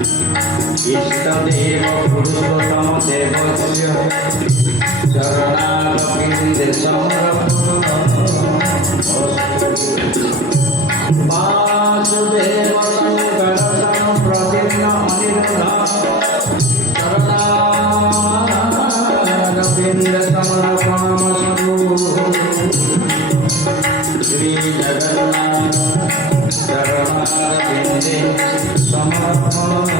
इष्टदेव पुरुषोत्तम देवस्य चरणारविन्दे वासुदेव शङ्करं Praveen Aniruddha चरणारविन्दे समर्पणमस्तु Shri Jagannath चरणारविन्दे समर्पणमस्तु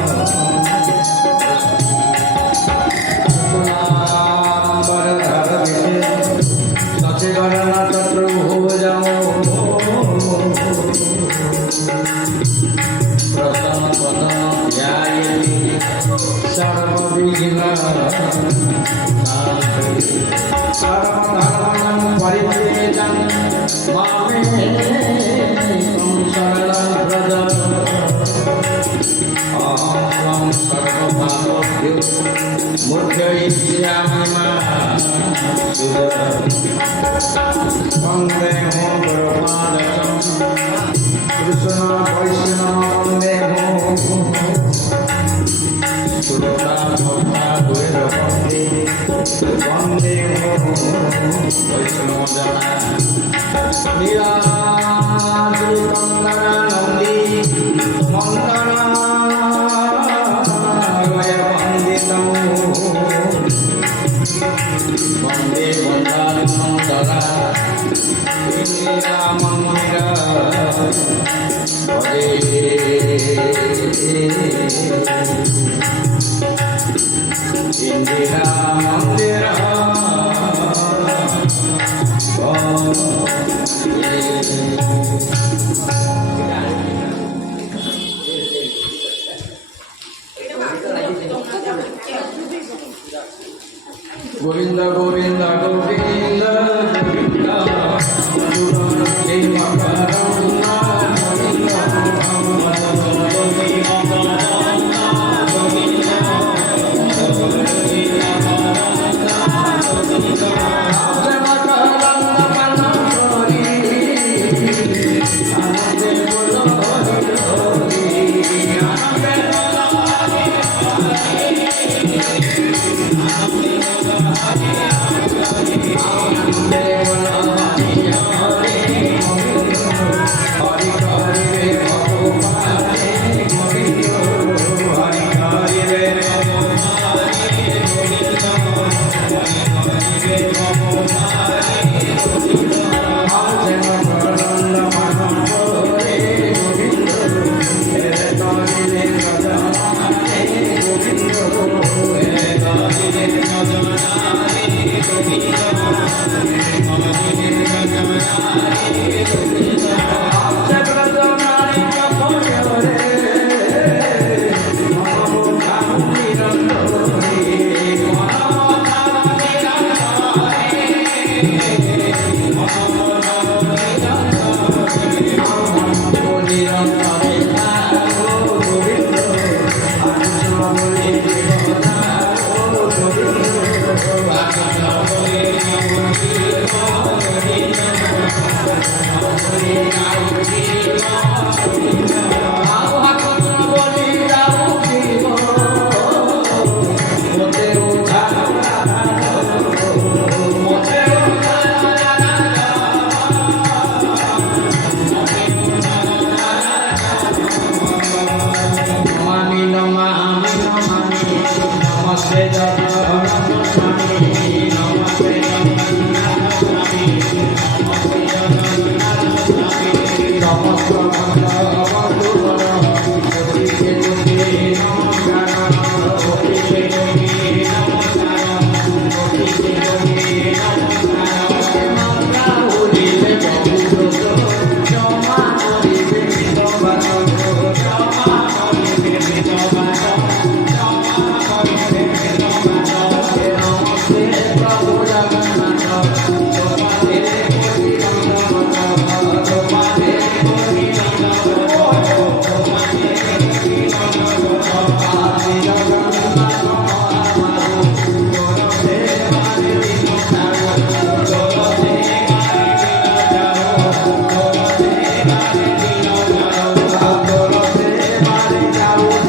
Govind Govind Govind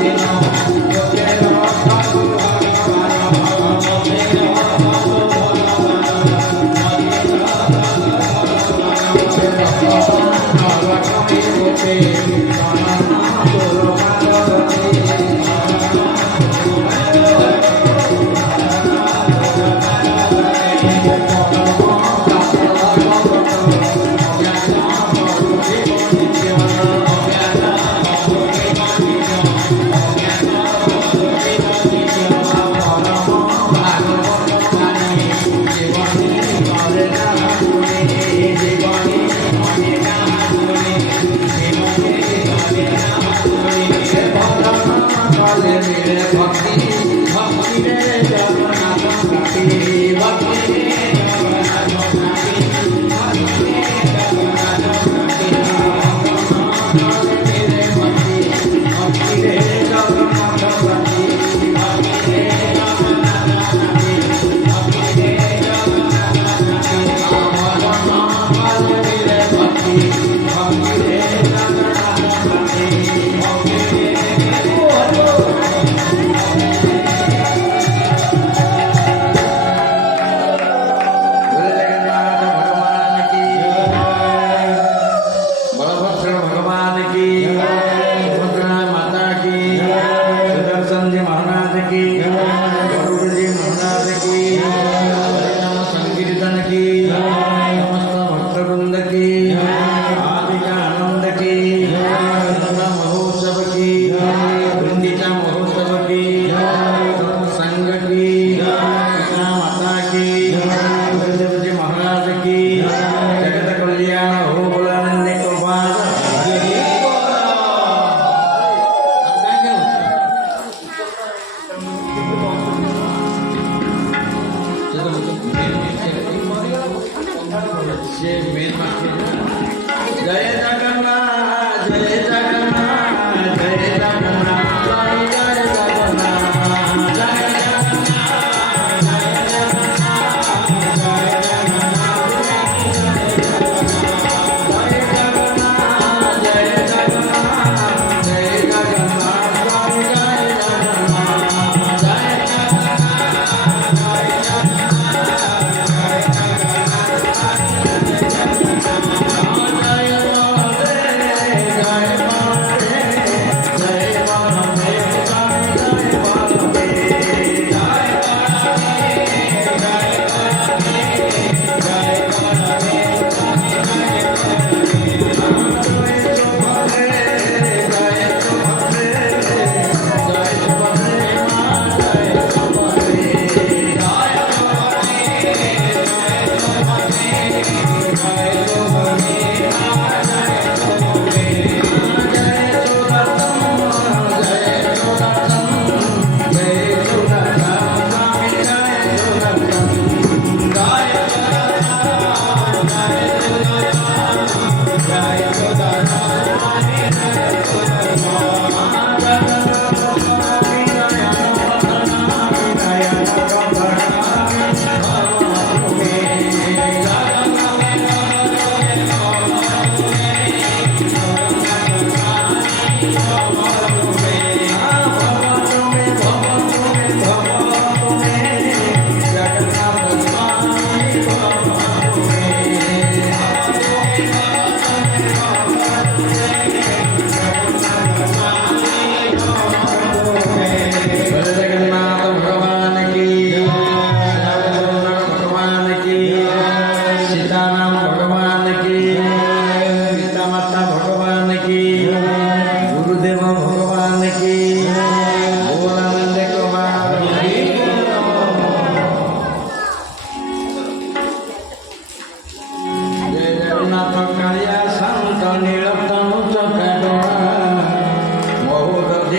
Thank you.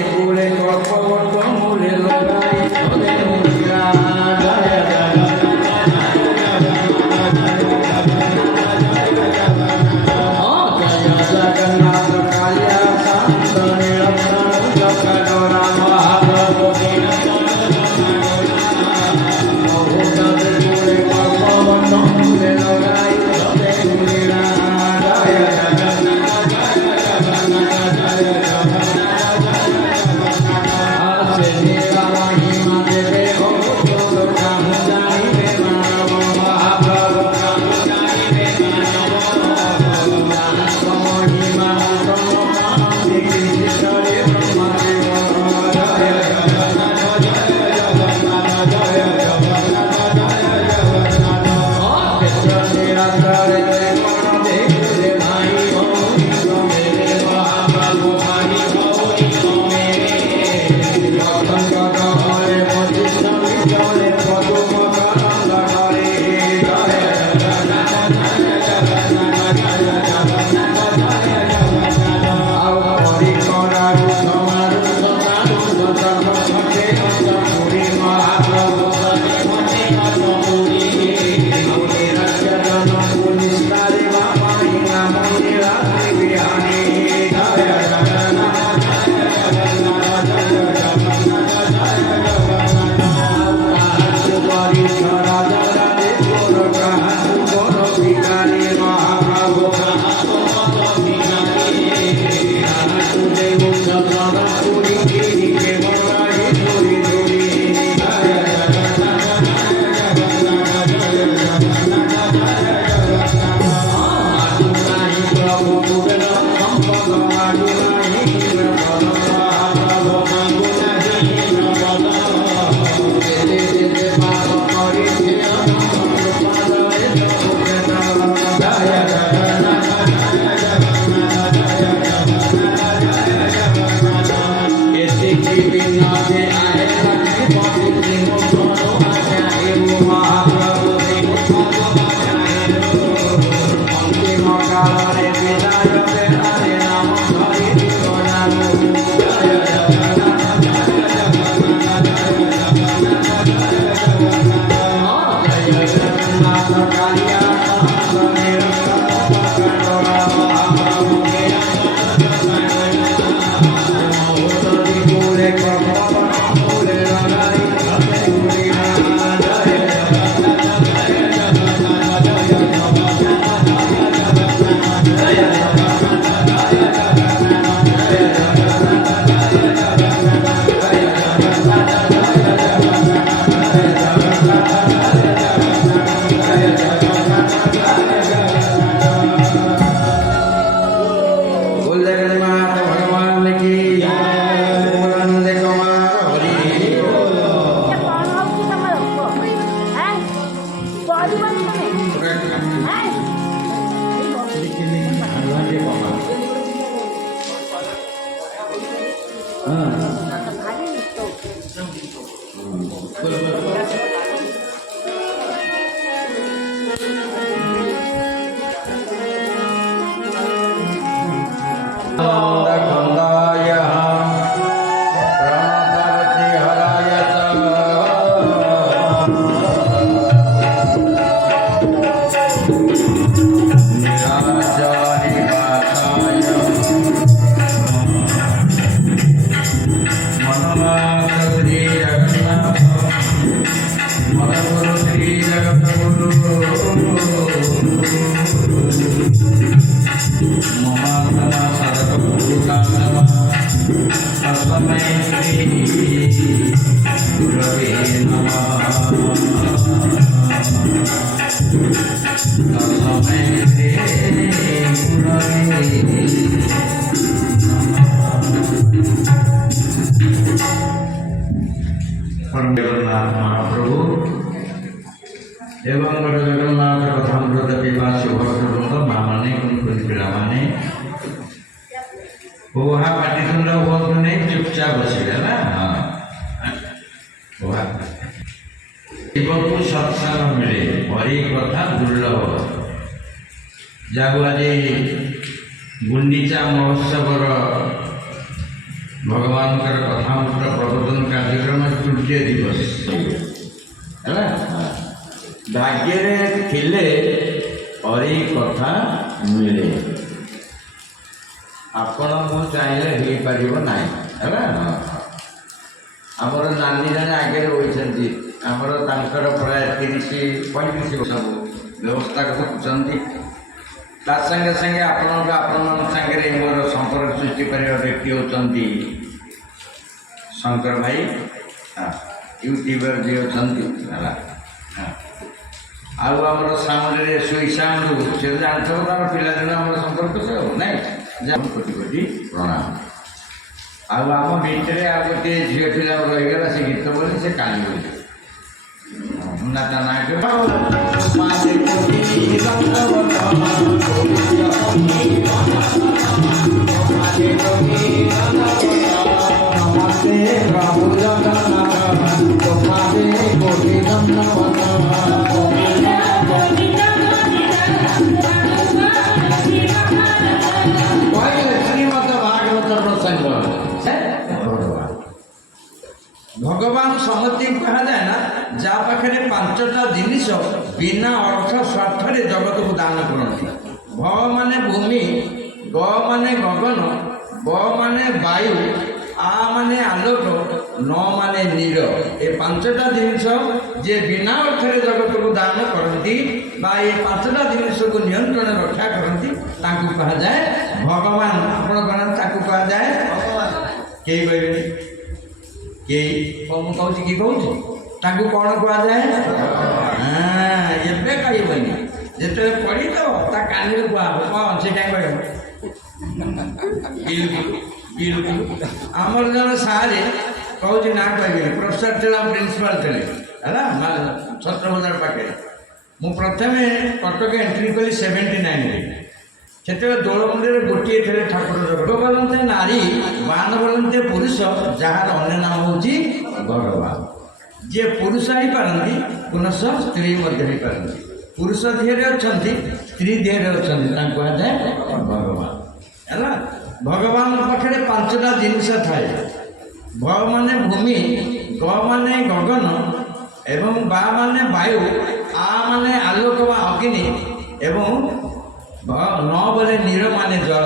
কূলে কল্পবট মূলে লগাই ধরে মুদ্রা জয় জয় জগন্নাথ কালিয়া শান্ত নিরঞ্জন জগন্নাথ মহাপ্রভু কূলে কল্পবট মূলে লগাই ধরে মুদ্রা জয় জগন্নাথ মহাপ্রভু এবং জগন্নাথ কথামৃত পিপাসু ভক্তবৃন্দ মা মানে কোন ପିଲାମାନେ ওহা ପାଟିତୁଣ୍ଡ ହୁଅନ୍ତୁ ନାହିଁ ଚୁପଚାପ ବସିବେ ନା ଓହା ଜୀବକୁ ସତ୍ସଙ୍ଗ ମିଳେ ହରି କଥା ଦୁର୍ଲଭ ଯାହାକୁ ଆଜି ଗୁଣ୍ଡିଚା ମହୋତ୍ସବର ଭଗବାନଙ୍କର କଥାମୃତ ପ୍ରବୋଧନ କାର୍ଯ୍ୟକ୍ରମ ତୃତୀୟ ଦିବସ ହେଲା। ଭାଗ୍ୟରେ ଥିଲେ ହରି କଥା ମିଳେ, ଆପଣ ମୁଁ ଚାହିଁଲେ ହେଇପାରିବ ନାହିଁ ହେଲା। ଆମର ନାନୀ ଜଣେ ଆଗରେ ରହିଛନ୍ତି, ଆମର ତାଙ୍କର ପ୍ରାୟ 30-35 ବର୍ଷ ବ୍ୟବସ୍ଥା କରୁଛନ୍ତି। ତା ସାଙ୍ଗେ ସାଙ୍ଗେ ଆପଣମାନଙ୍କ ସାଙ୍ଗରେ ମୋର ସମ୍ପର୍କ ସୃଷ୍ଟି କରିବା ବ୍ୟକ୍ତି ହେଉଛନ୍ତି ଶଙ୍କର ଭାଇ, ୟୁଟ୍ୟୁବର ଯିଏ ଅଛନ୍ତି ହେଲା। ଆଉ ଆମର ସାମନାରେ ସୁଇସାମରୁ ସେ ଜାଣିଥିବ, ତାର ପିଲାଦିନ ଆମର ସମ୍ପର୍କ ସେ ହବ ନାଇଁ, କୋଟି କୋଟି ପ୍ରଣାମ। ଆଉ ଆମ ଭିତରେ ଆଉ ଗୋଟିଏ ଝିଅ ପିଲା ରହିଗଲା, ସେ ଗୀତ ବୋଲି ସେ କାଲି ବୋଲି ନାଚା ନାଚ ପ୍ରଭୁ ଶ୍ରୀମଦ ଭାଗବତ ପ୍ରସଙ୍ଗ। ଭଗବାନ ସମସ୍ତଙ୍କୁ କୁହାଯାଏ ନା, ଯାହା ପାଖରେ 5ଟା ଜିନିଷ ବିନା ଅର୍ଥ ସ୍ୱାର୍ଥରେ ଜଗତକୁ ଦାନ କରନ୍ତି। ଭ ମାନେ ଭୂମି, ଗ ମାନେ ଗଗନ, ବ ମାନେ ବାୟୁ, ଆ ମାନେ ଆଲୋକ, ନ ମାନେ ନୀର। ଏ 5ଟା ଜିନିଷ ଯେ ବିନା ଅର୍ଥରେ ଜଗତକୁ ଦାନ କରନ୍ତି ବା ଏ 5ଟା ଜିନିଷକୁ ନିୟନ୍ତ୍ରଣ ରକ୍ଷା କରନ୍ତି, ତାଙ୍କୁ କୁହାଯାଏ ଭଗବାନ। ଆପଣ କଣ ତାକୁ କୁହାଯାଏ ଭଗବାନ? କେହି କହିବେନି, କେହି ମୁଁ କହୁଛି କି କହୁଛି, ତାଙ୍କୁ କ'ଣ କୁହାଯାଏ? ଏବେ କହିବନି, ଯେତେବେଳେ ପଢ଼ିଦେବ ତା କାନରେ କୁହାହବ, କ'ଣ ସେ କାହିଁ କହିବ? ଆମର ଜଣେ ସାରେ କହୁଛି ନା କହିବେନି, ପ୍ରଫେସର ଥିଲା, ପ୍ରିନ୍ସିପାଲ ଥିଲେ ହେଲା ଛତ୍ରବଜାର ପାଖରେ। ମୁଁ ପ୍ରଥମେ କଟକ ଏଣ୍ଟ୍ରି କଲି 79ରେ। ସେତେବେଳେ ଦୋଳମୁଣ୍ଡରେ ଗୋଟିଏ ଥିଲେ ଠାକୁର, ଜଗ ବୋଲନ୍ତେ ନାରୀ, ବାନ ବୋଲନ୍ତେ ପୁରୁଷ, ଯାହାର ଅନ୍ୟ ନାମ ହେଉଛି ଭଗବାନ। ଯିଏ ପୁରୁଷ ହେଇପାରନ୍ତି, ପୁନଃ ସ୍ତ୍ରୀ ମଧ୍ୟ ହେଇପାରନ୍ତି। ପୁରୁଷ ଦେହରେ ଅଛନ୍ତି, ସ୍ତ୍ରୀ ଦେହରେ ଅଛନ୍ତି, ତାଙ୍କୁ କୁହାଯାଏ ଭଗବାନ ହେଲା। ଭଗବାନଙ୍କ ପାଖରେ 5ଟା ଜିନିଷ ଥାଏ। ଭ ମାନେ ଭୂମି, ଗ ମାନେ ଗଗନ, ଏବଂ ବା ମାନେ ବାୟୁ, ଆ ମାନେ ଆଲୋକ ବା ଅଗ୍ନି, ଏବଂ ନ ବୋଲେ ନୀର ମାନେ ଜଳ।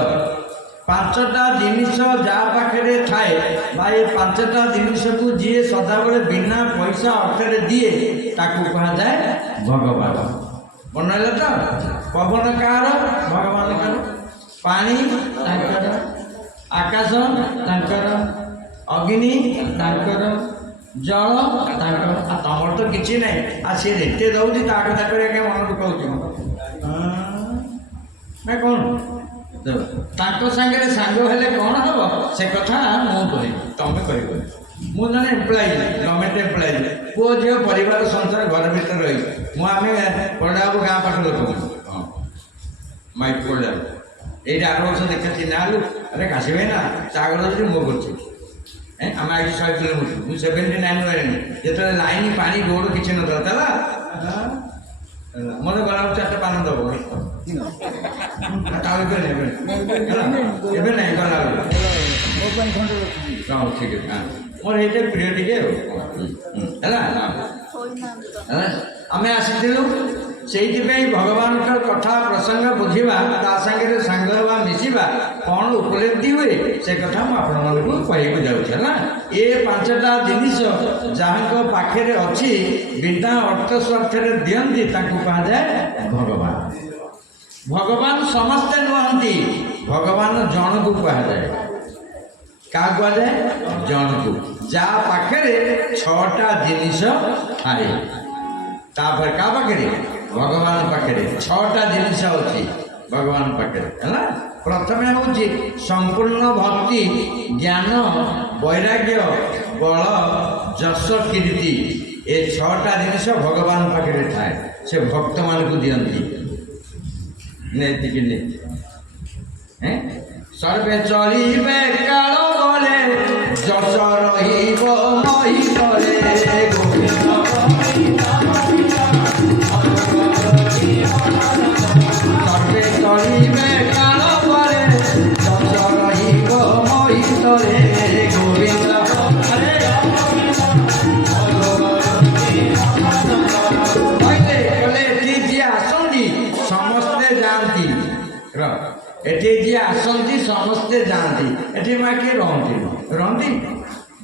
5ଟା ଜିନିଷ ଯାହା ପାଖରେ ଥାଏ ବା ଏ 5ଟା ଜିନିଷକୁ ଯିଏ ସଦାବେଳେ ବିନା ପଇସା ଅର୍ଥରେ ଦିଏ, ତାକୁ କୁହାଯାଏ ଭଗବାନ। ମନେ ହେଲା ତ? ପବନ କାହାର? ଭଗବାନଙ୍କର। ପାଣି ତାଙ୍କର, ଆକାଶ ତାଙ୍କର, ଅଗ୍ନି ତାଙ୍କର, ଜଳ ତାଙ୍କର। ଆଉ ତମର ତ କିଛି ନାହିଁ, ଆଉ ସିଏ ଯେତେ ଦେଉଛି ତା କଥା କରିବା କାଇଁ ମନ ଦୁଃଖ ହେଉଛି ନା କ'ଣ? ତାଙ୍କ ସାଙ୍ଗରେ ସାଙ୍ଗ ହେଲେ କ'ଣ ହେବ ସେ କଥା ମୁଁ କହିବି, ତମେ କହିବନି। ମୁଁ ଜଣେ ଏମ୍ପ୍ଲୟି, ଗଭର୍ଣ୍ଣମେଣ୍ଟ ଏମ୍ପ୍ଲୟି, ପୁଅ ଝିଅ ପରିବାର ସଂସାର ଘର ଭିତରେ ରହିଛି। ଆମେ ପଡ଼ାକୁ ଗାଁ ପାଖ ଲୋକ, ହଁ ମାଇକ୍ ପଡ଼ିଲା ଏଇଠି 8 ବର୍ଷ ଦେଖା ଚିହ୍ନା ହେଲୁ, ଆରେ କାଶୀ ଭାଇ ନା ଚାଗର ଯଦି ମୁଁ କରୁଛି। ଆମେ ଆଜି 100 କିଲୋମିଟର, ମୁଁ 79 ରହିନି, ଯେତେବେଳେ ଲାଇନ୍ ପାଣି ରୋଡ଼ କିଛି ନଥିଲା, ମନେ ଗଲାବେଳକୁ 4ଟା ପାନ ଦେବ, ଏବେ ନାହିଁ ଗଲାବେଳକୁ। ହଁ ଠିକ୍ ଅଛି, ମୋର ଏଇଟା ପ୍ରିୟ ଟିକେ ହେଲା। ଆମେ ଆସିଥିଲୁ ସେଇଥିପାଇଁ ଭଗବାନଙ୍କର କଥା ପ୍ରସଙ୍ଗ ବୁଝିବା, ତା ସାଙ୍ଗରେ ସାଙ୍ଗ ହେବା, ମିଶିବା, କ'ଣ ଉପଲବ୍ଧି ହୁଏ ସେ କଥା ମୁଁ ଆପଣମାନଙ୍କୁ କହିବାକୁ ଯାଉଛି ହେଲା। ଏ 5ଟା ଜିନିଷ ଯାହାଙ୍କ ପାଖରେ ଅଛି, ବିନା ଅର୍ଥ ସ୍ୱାର୍ଥରେ ଦିଅନ୍ତି, ତାଙ୍କୁ କୁହାଯାଏ ଭଗବାନ। ଭଗବାନ ସମସ୍ତେ ନୁହନ୍ତି, ଭଗବାନ ଜଣକୁ କୁହାଯାଏ। କାହା କୁହାଯାଏ? ଜଣକୁ, ଯାହା ପାଖରେ 6ଟା ଜିନିଷ ଥାଏ। ତାପରେ କାହା ପାଖରେ? ଭଗବାନ ପାଖରେ 6ଟା ଜିନିଷ ଅଛି ଭଗବାନ ପାଖରେ ହେଲା। ପ୍ରଥମେ ହେଉଛି ସମ୍ପୂର୍ଣ୍ଣ ଭକ୍ତି, ଜ୍ଞାନ, ବୈରାଗ୍ୟ, ବଳ, ଯଶ, କୀର୍ତ୍ତି। ଏ 6ଟା ଜିନିଷ ଭଗବାନ ପାଖରେ ଥାଏ, ସେ ଭକ୍ତମାନଙ୍କୁ ଦିଅନ୍ତି। ସର୍ବେ ଚଳିବେ କାଳ ବଳେ, ଯଶ ରହିବ ମହିତରେ, ସର୍ବେ ଚଳିবে কাল পরে, যশ রহিব মহিতরে। ଏଠି ଯିଏ ଆସନ୍ତି ସମସ୍ତେ ଯାଆନ୍ତି, ଏଠି ମା କିଏ ରହନ୍ତି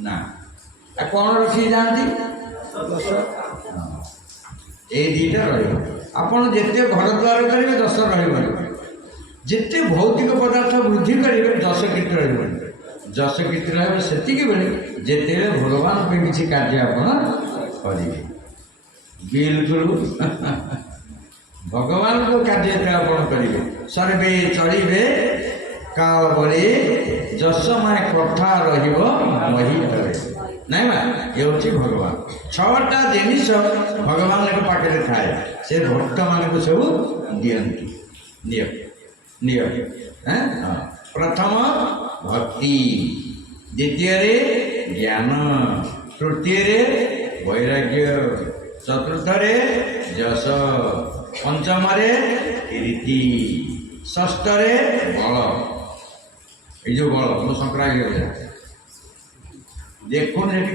ନା। ଆଉ କ'ଣ ରଖିକି ଯାଆନ୍ତି? ଏଇ ଦୁଇଟା ରହିବ। ଆପଣ ଯେତେ ଘର ଦ୍ୱାର କରିବେ 10 ରହିବନି, ଯେତେ ଭୌତିକ ପଦାର୍ଥ ବୃଦ୍ଧି କରିବେ 10 କୀର୍ତ୍ତି ରହିବନି। 10 କୀର୍ତ୍ତି ରହିବ ସେତିକି ବେଳେ ଯେତେବେଳେ ଭଗବାନ ପାଇଁ କିଛି କାର୍ଯ୍ୟ ଆପଣ କରିବେ। ବିଲକୁଲ ଭଗବାନଙ୍କ କାର୍ଯ୍ୟ ଯେତେବେଳେ ଆପଣ କରିବେ, ସର୍ବେ ଚଳିବେ କାଳ ବଳି ଯଶମୟ କଥା ରହିବ ମହିତରେ। ନାଇଁ ମା, ଏ ହେଉଛି ଭଗବାନ। 6ଟା ଜିନିଷ ଭଗବାନଙ୍କ ପାଖରେ ଥାଏ, ସେ ଭକ୍ତମାନଙ୍କୁ ସବୁ ଦିଅନ୍ତି। ନିଅ ପ୍ରଥମ ଭକ୍ତି, ଦ୍ୱିତୀୟରେ ଜ୍ଞାନ, ତୃତୀୟରେ ବୈରାଗ୍ୟ, ଚତୁର୍ଥରେ ଯଶ, ପଞ୍ଚମରେ କୀର୍ତ୍ତି, ଷଷ୍ଠରେ ବଳ। এই যে বল কোনো সংক্রান্ত হয়ে যায় দেখুন এটি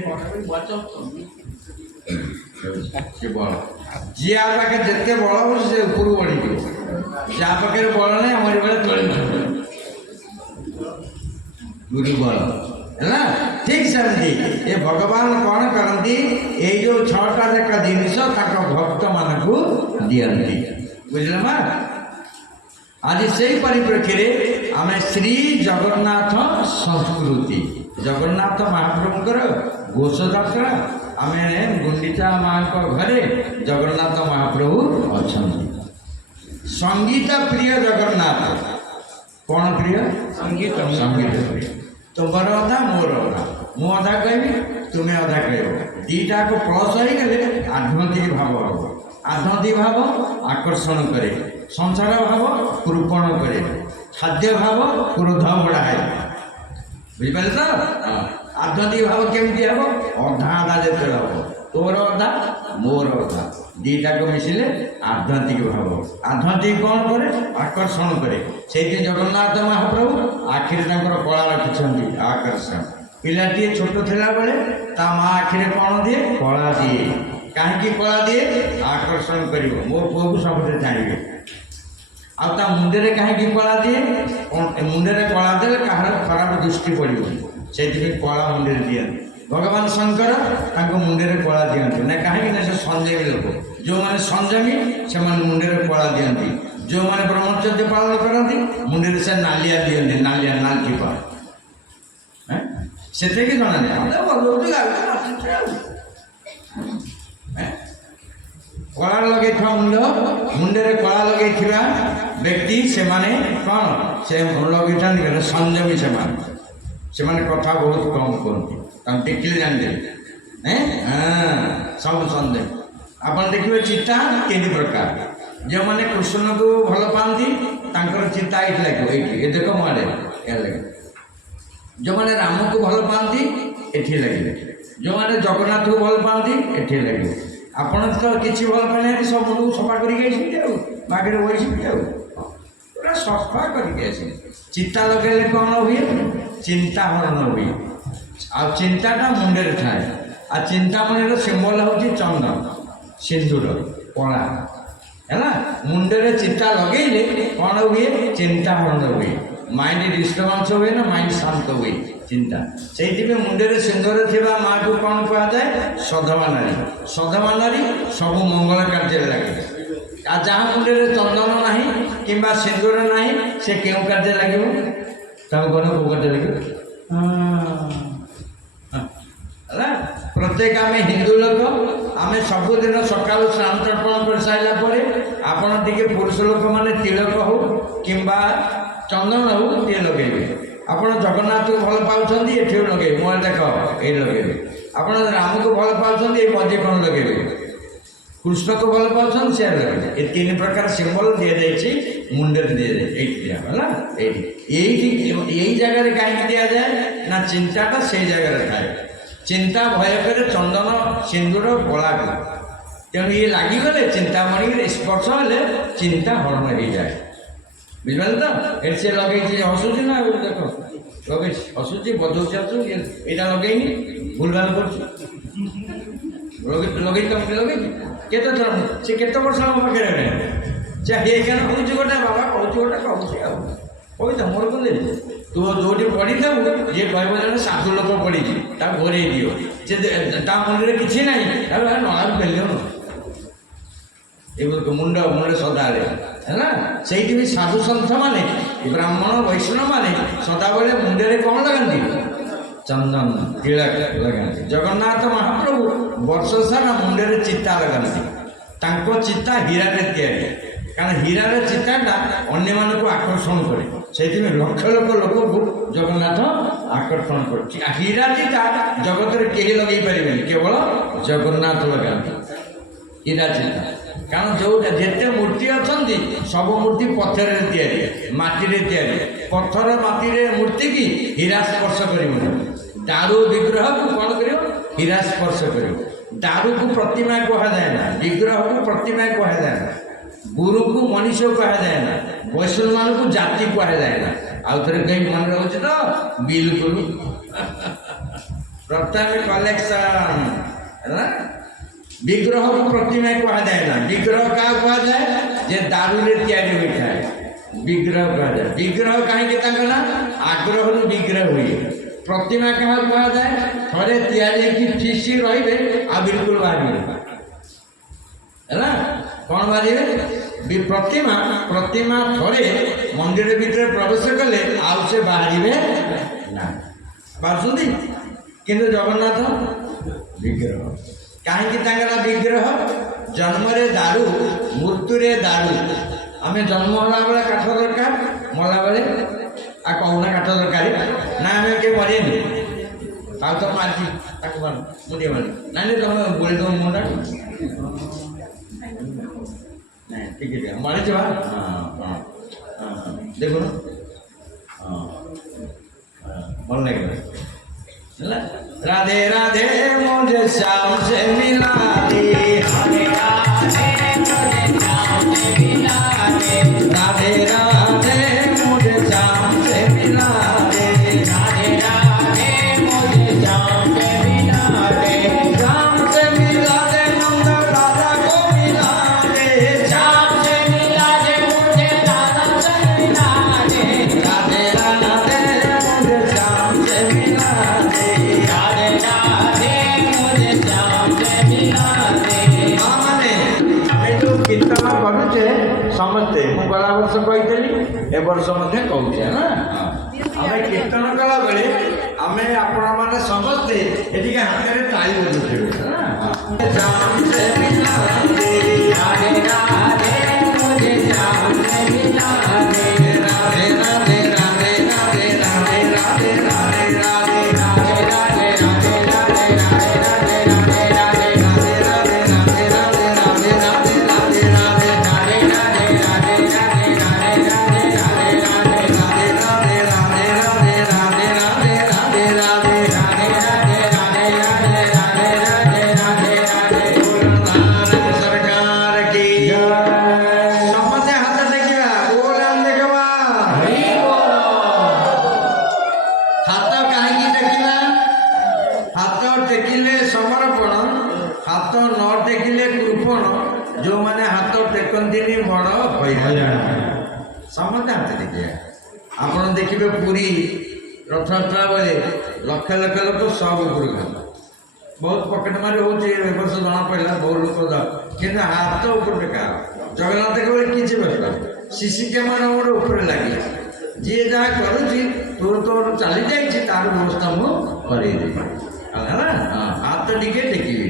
সে বল যা পাখে যেতে বল হব সে উপরু বড়িଯିବ, যা পাখে বল নাই আমার বেড়ে তଳେ গুরু বল ହେଲା। ଠିକ ସେମିତି ଏ ଭଗବାନ କ'ଣ କରନ୍ତି, ଏଇ ଯୋଉ 6ଟା ଯାକ ଜିନିଷ ତାଙ୍କ ଭକ୍ତମାନଙ୍କୁ ଦିଅନ୍ତି। ବୁଝିଲେ ମା? ଆଜି ସେଇ ପରିପ୍ରେକ୍ଷୀରେ ଆମେ ଶ୍ରୀ ଜଗନ୍ନାଥ ସଂସ୍କୃତି, ଜଗନ୍ନାଥ ମହାପ୍ରଭୁଙ୍କର ଘୋଷଯାତ୍ରା, ଆମେ ଗୁଣ୍ଡିଚା ମାଙ୍କ ଘରେ ଜଗନ୍ନାଥ ମହାପ୍ରଭୁ ଅଛନ୍ତି। ସଙ୍ଗୀତ ପ୍ରିୟ ଜଗନ୍ନାଥ, କ'ଣ ପ୍ରିୟ? ସଙ୍ଗୀତ ପ୍ରିୟ। ତୁମର ଅଧା ମୋର ଅଧା, ମୁଁ ଅଧା କହିବି ତୁମେ ଅଧା କହିବ, ଦୁଇଟାକୁ ପ୍ଲସ୍ ହେଇଗଲେ ଆଧ୍ୟାତ୍ମିକ ଭାବ ହେବ। ଆଧ୍ୟାତ୍ମିକ ଭାବ ଆକର୍ଷଣ କରେ, ସଂସାର ଭାବ କୃପଣ କରେ, ଖାଦ୍ୟ ଭାବ କ୍ରୋଧ ବଢ଼ାଏ। ବୁଝିପାରିଲେ ତ? ଆଧ୍ୟାତ୍ମିକ ଭାବ କେମିତି ହେବ? ଅଧା ଅଧା ଯେତେବେଳେ ହେବ, ତୋର ଅଧା ମୋର ଅଧା, ଦୁଇଟାକୁ ମିଶିଲେ ଆଧ୍ୟାତ୍ମିକ ଭାବ। ଆଧ୍ୟାତ୍ମିକ କ'ଣ କରେ? ଆକର୍ଷଣ କରେ। ସେଇଠି ଜଗନ୍ନାଥ ମହାପ୍ରଭୁ ଆଖିରେ ତାଙ୍କର କଳା ରଖିଛନ୍ତି, ଆକର୍ଷଣ। ପିଲାଟିଏ ଛୋଟ ଥିଲାବେଳେ ତା ମା ଆଖିରେ କ'ଣ ଦିଏ? କଳା ଦିଏ। କାହିଁକି କଳା ଦିଏ? ଆକର୍ଷଣ କରିବ, ମୋ ପୁଅକୁ ସବୁଥିରେ ଜାଣିବେ। ଆଉ ତା ମୁଣ୍ଡରେ କାହିଁକି କଳା ଦିଏ? ମୁଣ୍ଡରେ କଳା ଦେଲେ କାହାର ଖରାପ ଦୃଷ୍ଟି ପଡ଼ିବ, ସେଇଥିପାଇଁ କଳା ମୁଣ୍ଡରେ ଦିଅନ୍ତି। ଭଗବାନ ଶଙ୍କର ତାଙ୍କ ମୁଣ୍ଡରେ କଳା ଦିଅନ୍ତି ନା, କାହିଁକି ନା ସେ ସଂଯମୀ ଲୋକ। ଯେଉଁମାନେ ସଂଯମୀ ସେମାନେ ମୁଣ୍ଡରେ କଳା ଦିଅନ୍ତି, ଯେଉଁମାନେ ବ୍ରହ୍ମଚର୍ଯ୍ୟ ପାଳନ କରନ୍ତି ମୁଣ୍ଡରେ ସେ ନାଲିଆ ଦିଅନ୍ତି, ନାଲିଆ ନାଲଚିପା। ସେତିକି ଜଣାଯାଏ। କଳା ଲଗେଇଥିବା ମୁଣ୍ଡରେ କଳା ଲଗେଇଥିବା ବ୍ୟକ୍ତି ସେମାନେ କ'ଣ? ସେ ଲଗେଇଥାନ୍ତି ସଂଯମୀ। ସେମାନେ କଥା ବହୁତ କମ୍ କୁହନ୍ତି, ତାଙ୍କୁ ଦେଖିଲେ ଜାଣିଦେବେ। ସବୁ ସଂଯମୀ। ଆପଣ ଦେଖିବେ ଚିତା 3 ପ୍ରକାର। ଯେଉଁମାନେ କୃଷ୍ଣକୁ ଭଲ ପାଆନ୍ତି ତାଙ୍କର ଚିତା ଏଇଠି ଲାଗିବ, ଏଇଠି ଏ ଦେଖ ମୋ ଆଡ଼େ ଏ ଲାଗିବ। ଯେଉଁମାନେ ରାମକୁ ଭଲ ପାଆନ୍ତି ଏଠି ଲାଗିବେ, ଯେଉଁମାନେ ଜଗନ୍ନାଥକୁ ଭଲ ପାଆନ୍ତି ଏଠି ଲାଗିବ। ଆପଣ ତ କିଛି ଭଲ ପାଇନାହାନ୍ତି, ସବୁକୁ ସଫା କରିକି ଆସିଛନ୍ତି, ଆଉ ବାଗରେ ବସିଛନ୍ତି, ଆଉ ପୁରା ସଫା କରିକି ଆସିଛନ୍ତି। ଚିତା ଲଗାଇଲେ କ'ଣ ହୁଏ? ଚିନ୍ତା ହରଣ ହୁଏ। ଆଉ ଚିନ୍ତାଟା ମୁଣ୍ଡରେ ଥାଏ, ଆଉ ଚିନ୍ତାମଣିର ସିମ୍ବଲ ହେଉଛି ଚନ୍ଦନ, ସିନ୍ଦୁର, କଳା। ହେଲା, ମୁଣ୍ଡରେ ଚିତା ଲଗେଇଲେ କ'ଣ ହୁଏ? ଚିନ୍ତା ହରଣ ହୁଏ। ମାଇଣ୍ଡ ଡିଷ୍ଟର୍ବାନ୍ସ ହୁଏ ନା, ମାଇଣ୍ଡ ଶାନ୍ତ ହୁଏ ଚିନ୍ତା। ସେଇଥିପାଇଁ ମୁଣ୍ଡରେ ସିନ୍ଦୁର ଥିବା ମାଆକୁ କ'ଣ କୁହାଯାଏ? ସଧବା ନାରୀ। ସଧବା ନାରୀ ସବୁ ମଙ୍ଗଳ କାର୍ଯ୍ୟରେ ଲାଗେ। ଆଉ ଯାହା ମୁଣ୍ଡରେ ଚନ୍ଦନ ନାହିଁ କିମ୍ବା ସିନ୍ଦୁର ନାହିଁ ସେ କେଉଁ କାର୍ଯ୍ୟରେ ଲାଗିବ? ତାକୁ କ'ଣ କେଉଁ କାର୍ଯ୍ୟରେ ଲାଗିବ? ହେଲା, ପ୍ରତ୍ୟେକ ଆମେ ହିନ୍ଦୁ ଲୋକ, ଆମେ ସବୁଦିନ ସକାଳୁ ସ୍ନାନ ତର୍ପଣ କରିସାରିଲା ପରେ ଆପଣ ଟିକେ ପୁରୁଷ ଲୋକମାନେ ତିଳକ ହଉ କିମ୍ବା ଚନ୍ଦନ ହଉ ଟିକେ ଲଗେଇବେ। ଆପଣ ଜଗନ୍ନାଥକୁ ଭଲ ପାଉଛନ୍ତି ଏଠି ଲଗେଇବେ, ମୁଁ ଦେଖ ଏଇ ଲଗେଇବେ। ଆପଣ ରାମକୁ ଭଲ ପାଉଛନ୍ତି ଏଇ ମଝି କ'ଣ ଲଗେଇବେ, କୃଷ୍ଣକୁ ଭଲ ପାଉଛନ୍ତି ସେ ଲଗେଇବେ। ଏ 3 ପ୍ରକାର ସିମ୍ବଲ ଦିଆଯାଇଛି, ମୁଣ୍ଡରେ ଦିଆଯାଇଛି, ଏଇଠି ଦିଆହେଲା। ଏଇଠି ଏଇ ଜାଗାରେ କାହିଁକି ଦିଆଯାଏ ନା, ଚିନ୍ତାଟା ସେଇ ଜାଗାରେ ଥାଏ। ଚିନ୍ତା ଭୟ କରେ ଚନ୍ଦନ ସିନ୍ଦୁର କଳାକୁ, ତେଣୁ ଇଏ ଲାଗିଗଲେ ଚିନ୍ତାମଣିରେ ସ୍ପର୍ଶ ହେଲେ ଚିନ୍ତା ହରଣ ହେଇଯାଏ। ବୁଝିପାରିଲେ ତ? ଏଠି ସେ ଲଗେଇଛି, ହସୁଛି ନା? ଦେଖ ଲଗେଇଛି, ହସୁଛି, ବଦଉଛି, ଆସୁଛି। ଏଇଟା ଲଗେଇନି, ଭୁଲ ଭାଲ କରୁଛି। ଲଗେଇଛି ତମେ ଲଗେଇଛି କେତେ ଥର? ସେ କେତେ ବର୍ଷ ଆମ ପାଖରେ ସେ ହେଇକାନ କହୁଛି ଗୋଟେ, ବାବା କହୁଛି ଗୋଟେ, କହୁଛି ଆଉ କବିତା ମୋର କଣ ଦେବି ତୁ ଯୋଉଠି ପଢ଼ିଥାଉ ଯିଏ କହିବ ଜଣେ ସାଧୁ ଲୋକ ପଢ଼ିଛି ତାକୁ ଘୋରେଇ ଦିଅ ସେ ତା ମୁଣ୍ଡରେ କିଛି ନାହିଁ ତାକୁ ନଳାକୁ ଫେରିବ ଏ ମୁଣ୍ଡ ସଦାବେଳେ ହେଲା। ସେଇଠି ବି ସାଧୁ ସନ୍ଥ ମାନେ ବ୍ରାହ୍ମଣ ବୈଷ୍ଣବ ମାନେ ସଦାବେଳେ ମୁଣ୍ଡରେ କ'ଣ ଲଗାନ୍ତି? ଚନ୍ଦନ ତିଳକ ଲଗାନ୍ତି। ଜଗନ୍ନାଥ ମହାପ୍ରଭୁ ବର୍ଷ ସାରା ମୁଣ୍ଡରେ ଚିତା ଲଗାନ୍ତି। ତାଙ୍କ ଚିତା ହୀରାରେ ତିଆରି, କାରଣ ହୀରାର ଚିତାଟା ଅନ୍ୟମାନଙ୍କୁ ଆକର୍ଷଣ କରେ। ସେଇଥିପାଇଁ ଲକ୍ଷ ଲକ୍ଷ ଲୋକଙ୍କୁ ଜଗନ୍ନାଥ ଆକର୍ଷଣ କରୁଛି। ହୀରା ଚିତା ଜଗତରେ କେହି ଲଗେଇ ପାରିବେନି, କେବଳ ଜଗନ୍ନାଥ ଲଗାନ୍ତି ହୀରା ଚିତା। କାରଣ ଯୋଉଟା ଯେତେ ମୂର୍ତ୍ତି ଅଛନ୍ତି ସବୁ ମୂର୍ତ୍ତି ପଥରରେ ତିଆରି, ମାଟିରେ ତିଆରି। ପଥର ମାଟିରେ ମୂର୍ତ୍ତି କି ହୀରା ସ୍ପର୍ଶ କରିବନି। ଦାରୁ ବିଗ୍ରହକୁ କ'ଣ କରିବ? ହୀରା ସ୍ପର୍ଶ କରିବ। ଦାରୁକୁ ପ୍ରତିମା କୁହାଯାଏ ନା, ବିଗ୍ରହକୁ ପ୍ରତିମା କୁହାଯାଏ ନା, ଗୁରୁକୁ ମଣିଷ କୁହାଯାଏ ନା, ବୈଷ୍ଣବମାନଙ୍କୁ ଜାତି କୁହାଯାଏ ନା। ଆଉ ଥରେ କେହି ମନେ ରହୁଛି ତ? ବିଲକୁଲ। ପ୍ରଥମେ କଲେକ୍ସନ ହେଲା। ବିଗ୍ରହକୁ ପ୍ରତିମା କୁହାଯାଏ ନା। ବିଗ୍ରହ କାହାକୁ କୁହାଯାଏ? ଯେ ଦାରୁରେ ତିଆରି ହୋଇଥାଏ ବିଗ୍ରହ କୁହାଯାଏ। ବିଗ୍ରହ କାହିଁକି ତାଙ୍କ ନା? ଆଗ୍ରହରୁ ବିଗ୍ରହ ହୁଏ। ପ୍ରତିମା କାହାକୁ କୁହାଯାଏ? ଥରେ ତିଆରି ହେଇକି ଠିସି ରହିବେ ଆଉ ବିଲକୁଲ ବାହାରିବେ ହେଲା। କ'ଣ ବାହାରିବେ? ପ୍ରତିମା ଥରେ ମନ୍ଦିର ଭିତରେ ପ୍ରବେଶ କଲେ ଆଉ ସେ ବାହାରିବେ ନା। ପାରୁଛନ୍ତି? କିନ୍ତୁ ଜଗନ୍ନାଥ ବିଗ୍ରହ। କାହିଁକି ତାଙ୍କର ବିଗ୍ରହ? ଜନ୍ମରେ ଦାରୁ, ମୃତ୍ୟୁରେ ଦାରୁ। ଆମେ ଜନ୍ମ ହେଲା ବେଳେ କାଠ ଦରକାର, ମଲା ବେଳେ ଆଉ କହୁନା କାଠ ଦରକାର ନା। ଆମେ କିଏ ମରିଏନି? ଆଉ ତ ମାରିଛି ତାକୁ ମାର, ମୁଁ ଟିକେ ମାରି ନାଇଁ ତମେ ବୋଳି ଦେବ ମୁଣ୍ଡା ନାଇଁ ଟିକେ ଟିକେ ମାରିଛି ବା। ହଁ ଦେଖୁନ, ହଁ ଭଲ ଲାଗିଲା ହେଲା। राधे राधे मुझे श्याम से मिला दे, राधे राधे मुझे श्याम से मिला दे, राधे राधे मुझे श्याम से मिला दे, राधे राधे मुझे श्याम से मिला दे, श्याम से मिला दे नंद राधा को मिला दे, श्याम से मिला दे मुझे राधा से मिला दे, राधे राधे मुझे श्याम से मिला दे, କୀର୍ତ୍ତନ କରୁଛେ ସମସ୍ତେ। ମୁଁ ଗଲା ବର୍ଷ କହିଥିଲି, ଏ ବର୍ଷ ମଧ୍ୟ କହୁଛେ ନା। ଆମେ କୀର୍ତ୍ତନ କଲାବେଳେ ଆମେ ଆପଣମାନେ ସମସ୍ତେ ଏଠିକି ହାତରେ ତାଳି ବଜୁଥିବେ ନା। ଯେଉଁମାନେ ହାତ ଟେକନ୍ତିନି ବଡ଼ ହଇରାଣ। ସମସ୍ତେ ହାତ ଟେକିବେ। ଆପଣ ଦେଖିବେ ପୁରୀ ରଥଯାତ୍ରା ବେଳେ ଲକ୍ଷ ଲକ୍ଷ ଲୋକ ସବୁ ଉପରକୁ ବହୁତ ପକେଟ ମାରି ହେଉଛି। ଏ ବର୍ଷ ଜଣାପଡ଼ିଲା ବହୁତ ଲୋକ, କିନ୍ତୁ ହାତ ଉପର ଟେକା। ଜଗନ୍ନାଥ କେବଳ କିଛି ବ୍ୟସ୍ତ, ସିସି କ୍ୟାମେରା ଗୋଟେ ଉପରେ ଲାଗିଲା। ଯିଏ ଯାହା କରୁଛି ତୋର ଚାଲି ଯାଇଛି, ତାର ବ୍ୟବସ୍ଥା ମୁଁ କରେଇଦେବି ହେଲା। ହାତ ଟିକେ ଟେକିବେ।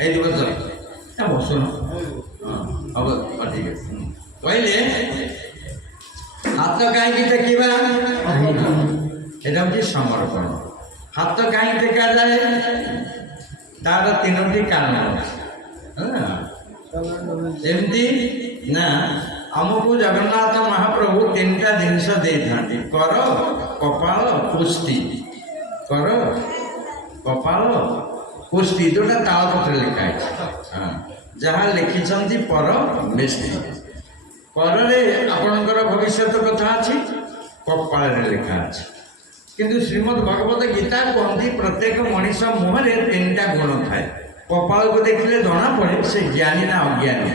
এই দিবস বসুন হব ঠিক আছে। কইলে হাত কাହିଁକି ଟେକିବା? এটা হচ্ছে সমর্পণ। হাত କାହିଁକି ଟେକାଯାଏ? ତାର ତିନୋଟି କାରଣ ଅଛି। ଏମିତି ନା, ଆମକୁ ଜଗନ୍ନାଥ ମହାପ୍ରଭୁ ତିନିଟା ଜିନିଷ ଦେଇଥାନ୍ତି: କର, କପାଳ, କୁଷ୍ଟି। କର, କପାଳ, କୁଷ୍ଟି, ଯୋଉଟା ତାଳପତ୍ରରେ ଲେଖା ହେଇଛି। ଯାହା ଲେଖିଛନ୍ତି ପରମେଷ୍ଟି। କରରେ ଆପଣଙ୍କର ଭବିଷ୍ୟତ କଥା ଅଛି, କପାଳରେ ଲେଖା ଅଛି। କିନ୍ତୁ ଶ୍ରୀମଦ୍ ଭଗବତ ଗୀତା କୁହନ୍ତି ପ୍ରତ୍ୟେକ ମଣିଷ ମୁହଁରେ ତିନିଟା ଗୁଣ ଥାଏ। କପାଳକୁ ଦେଖିଲେ ଜଣାପଡ଼େ ସେ ଜ୍ଞାନୀ ନା ଅଜ୍ଞାନୀ।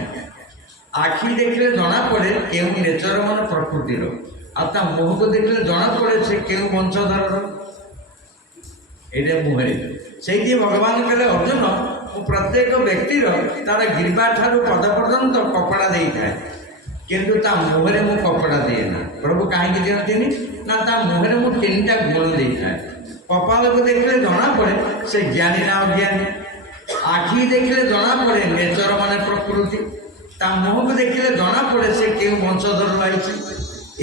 ଆଖି ଦେଖିଲେ ଜଣା ପଡ଼େ କେଉଁ ନେଚର ମାନେ ପ୍ରକୃତିର, ଆଉ ତା ମୁହଁକୁ ଦେଖିଲେ ଜଣା ପଡ଼େ ସେ କେଉଁ ବଂଶଧରର। ଏଇଟା ମୁହଁରେ ସେଇଠି ଭଗବାନ କହିଲେ ଅର୍ଜୁନ, ମୁଁ ପ୍ରତ୍ୟେକ ବ୍ୟକ୍ତିର ତାର ଗ୍ରୀବା ଠାରୁ ପଦ ପର୍ଯ୍ୟନ୍ତ କପଡ଼ା ଦେଇଥାଏ, କିନ୍ତୁ ତା ମୁହଁରେ ମୁଁ କପଡ଼ା ଦିଏ ନା। ପ୍ରଭୁ କାହିଁକି ଦିଅନ୍ତିନି ନା ତା ମୁହଁରେ ମୁଁ 3ଟା ଗୁଣ ଦେଇଥାଏ। କପାଳକୁ ଦେଖିଲେ ଜଣା ପଡ଼େ ସେ ଜ୍ଞାନୀ ନା ଅଜ୍ଞାନୀ, ଆଖି ଦେଖିଲେ ଜଣା ପଡ଼େ ନେଚର ମାନେ ପ୍ରକୃତି, ତା ମୁହଁକୁ ଦେଖିଲେ ଜଣା ପଡ଼େ ସେ କେଉଁ ବଂଶଧର ରହିଛି।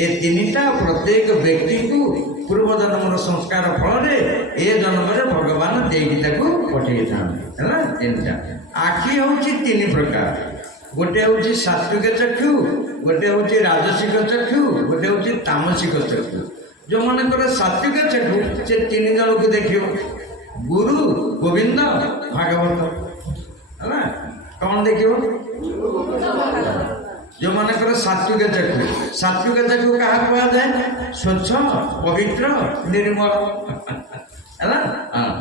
ଏ 3ଟା ପ୍ରତ୍ୟେକ ବ୍ୟକ୍ତିକୁ ପୂର୍ବ ଜନ୍ମର ସଂସ୍କାର ଫଳରେ ଏ ଜନ୍ମରେ ଭଗବାନ ଦେଇକି ତାକୁ ପଠେଇଥାନ୍ତି। ହେଲା 3ଟା। ଆଖି ହେଉଛି 3 ପ୍ରକାର, ଗୋଟେ ହେଉଛି ସାତ୍ଵିକ ଚକ୍ଷୁ, ଗୋଟେ ହେଉଛି ରାଜସିକ ଚକ୍ଷୁ, ଗୋଟେ ହେଉଛି ତାମସିକ ଚକ୍ଷୁ। ଯେଉଁମାନଙ୍କର ସାତ୍ଵିକ ଚକ୍ଷୁ ସେ 3 ଜଣକୁ ଦେଖିବ, ଗୁରୁ, ଗୋବିନ୍ଦ, ଭାଗବତ। ହେଲା କ'ଣ ଦେଖିବ? ଯେଉଁମାନଙ୍କର ସାତ୍ଵିକ ଚକ୍ଷୁ, ସାତ୍ଵିକ ଚକ୍ଷୁ କାହାକୁ କୁହାଯାଏ? ସ୍ୱଚ୍ଛ, ପବିତ୍ର, ନିର୍ମଳ। ହେଲା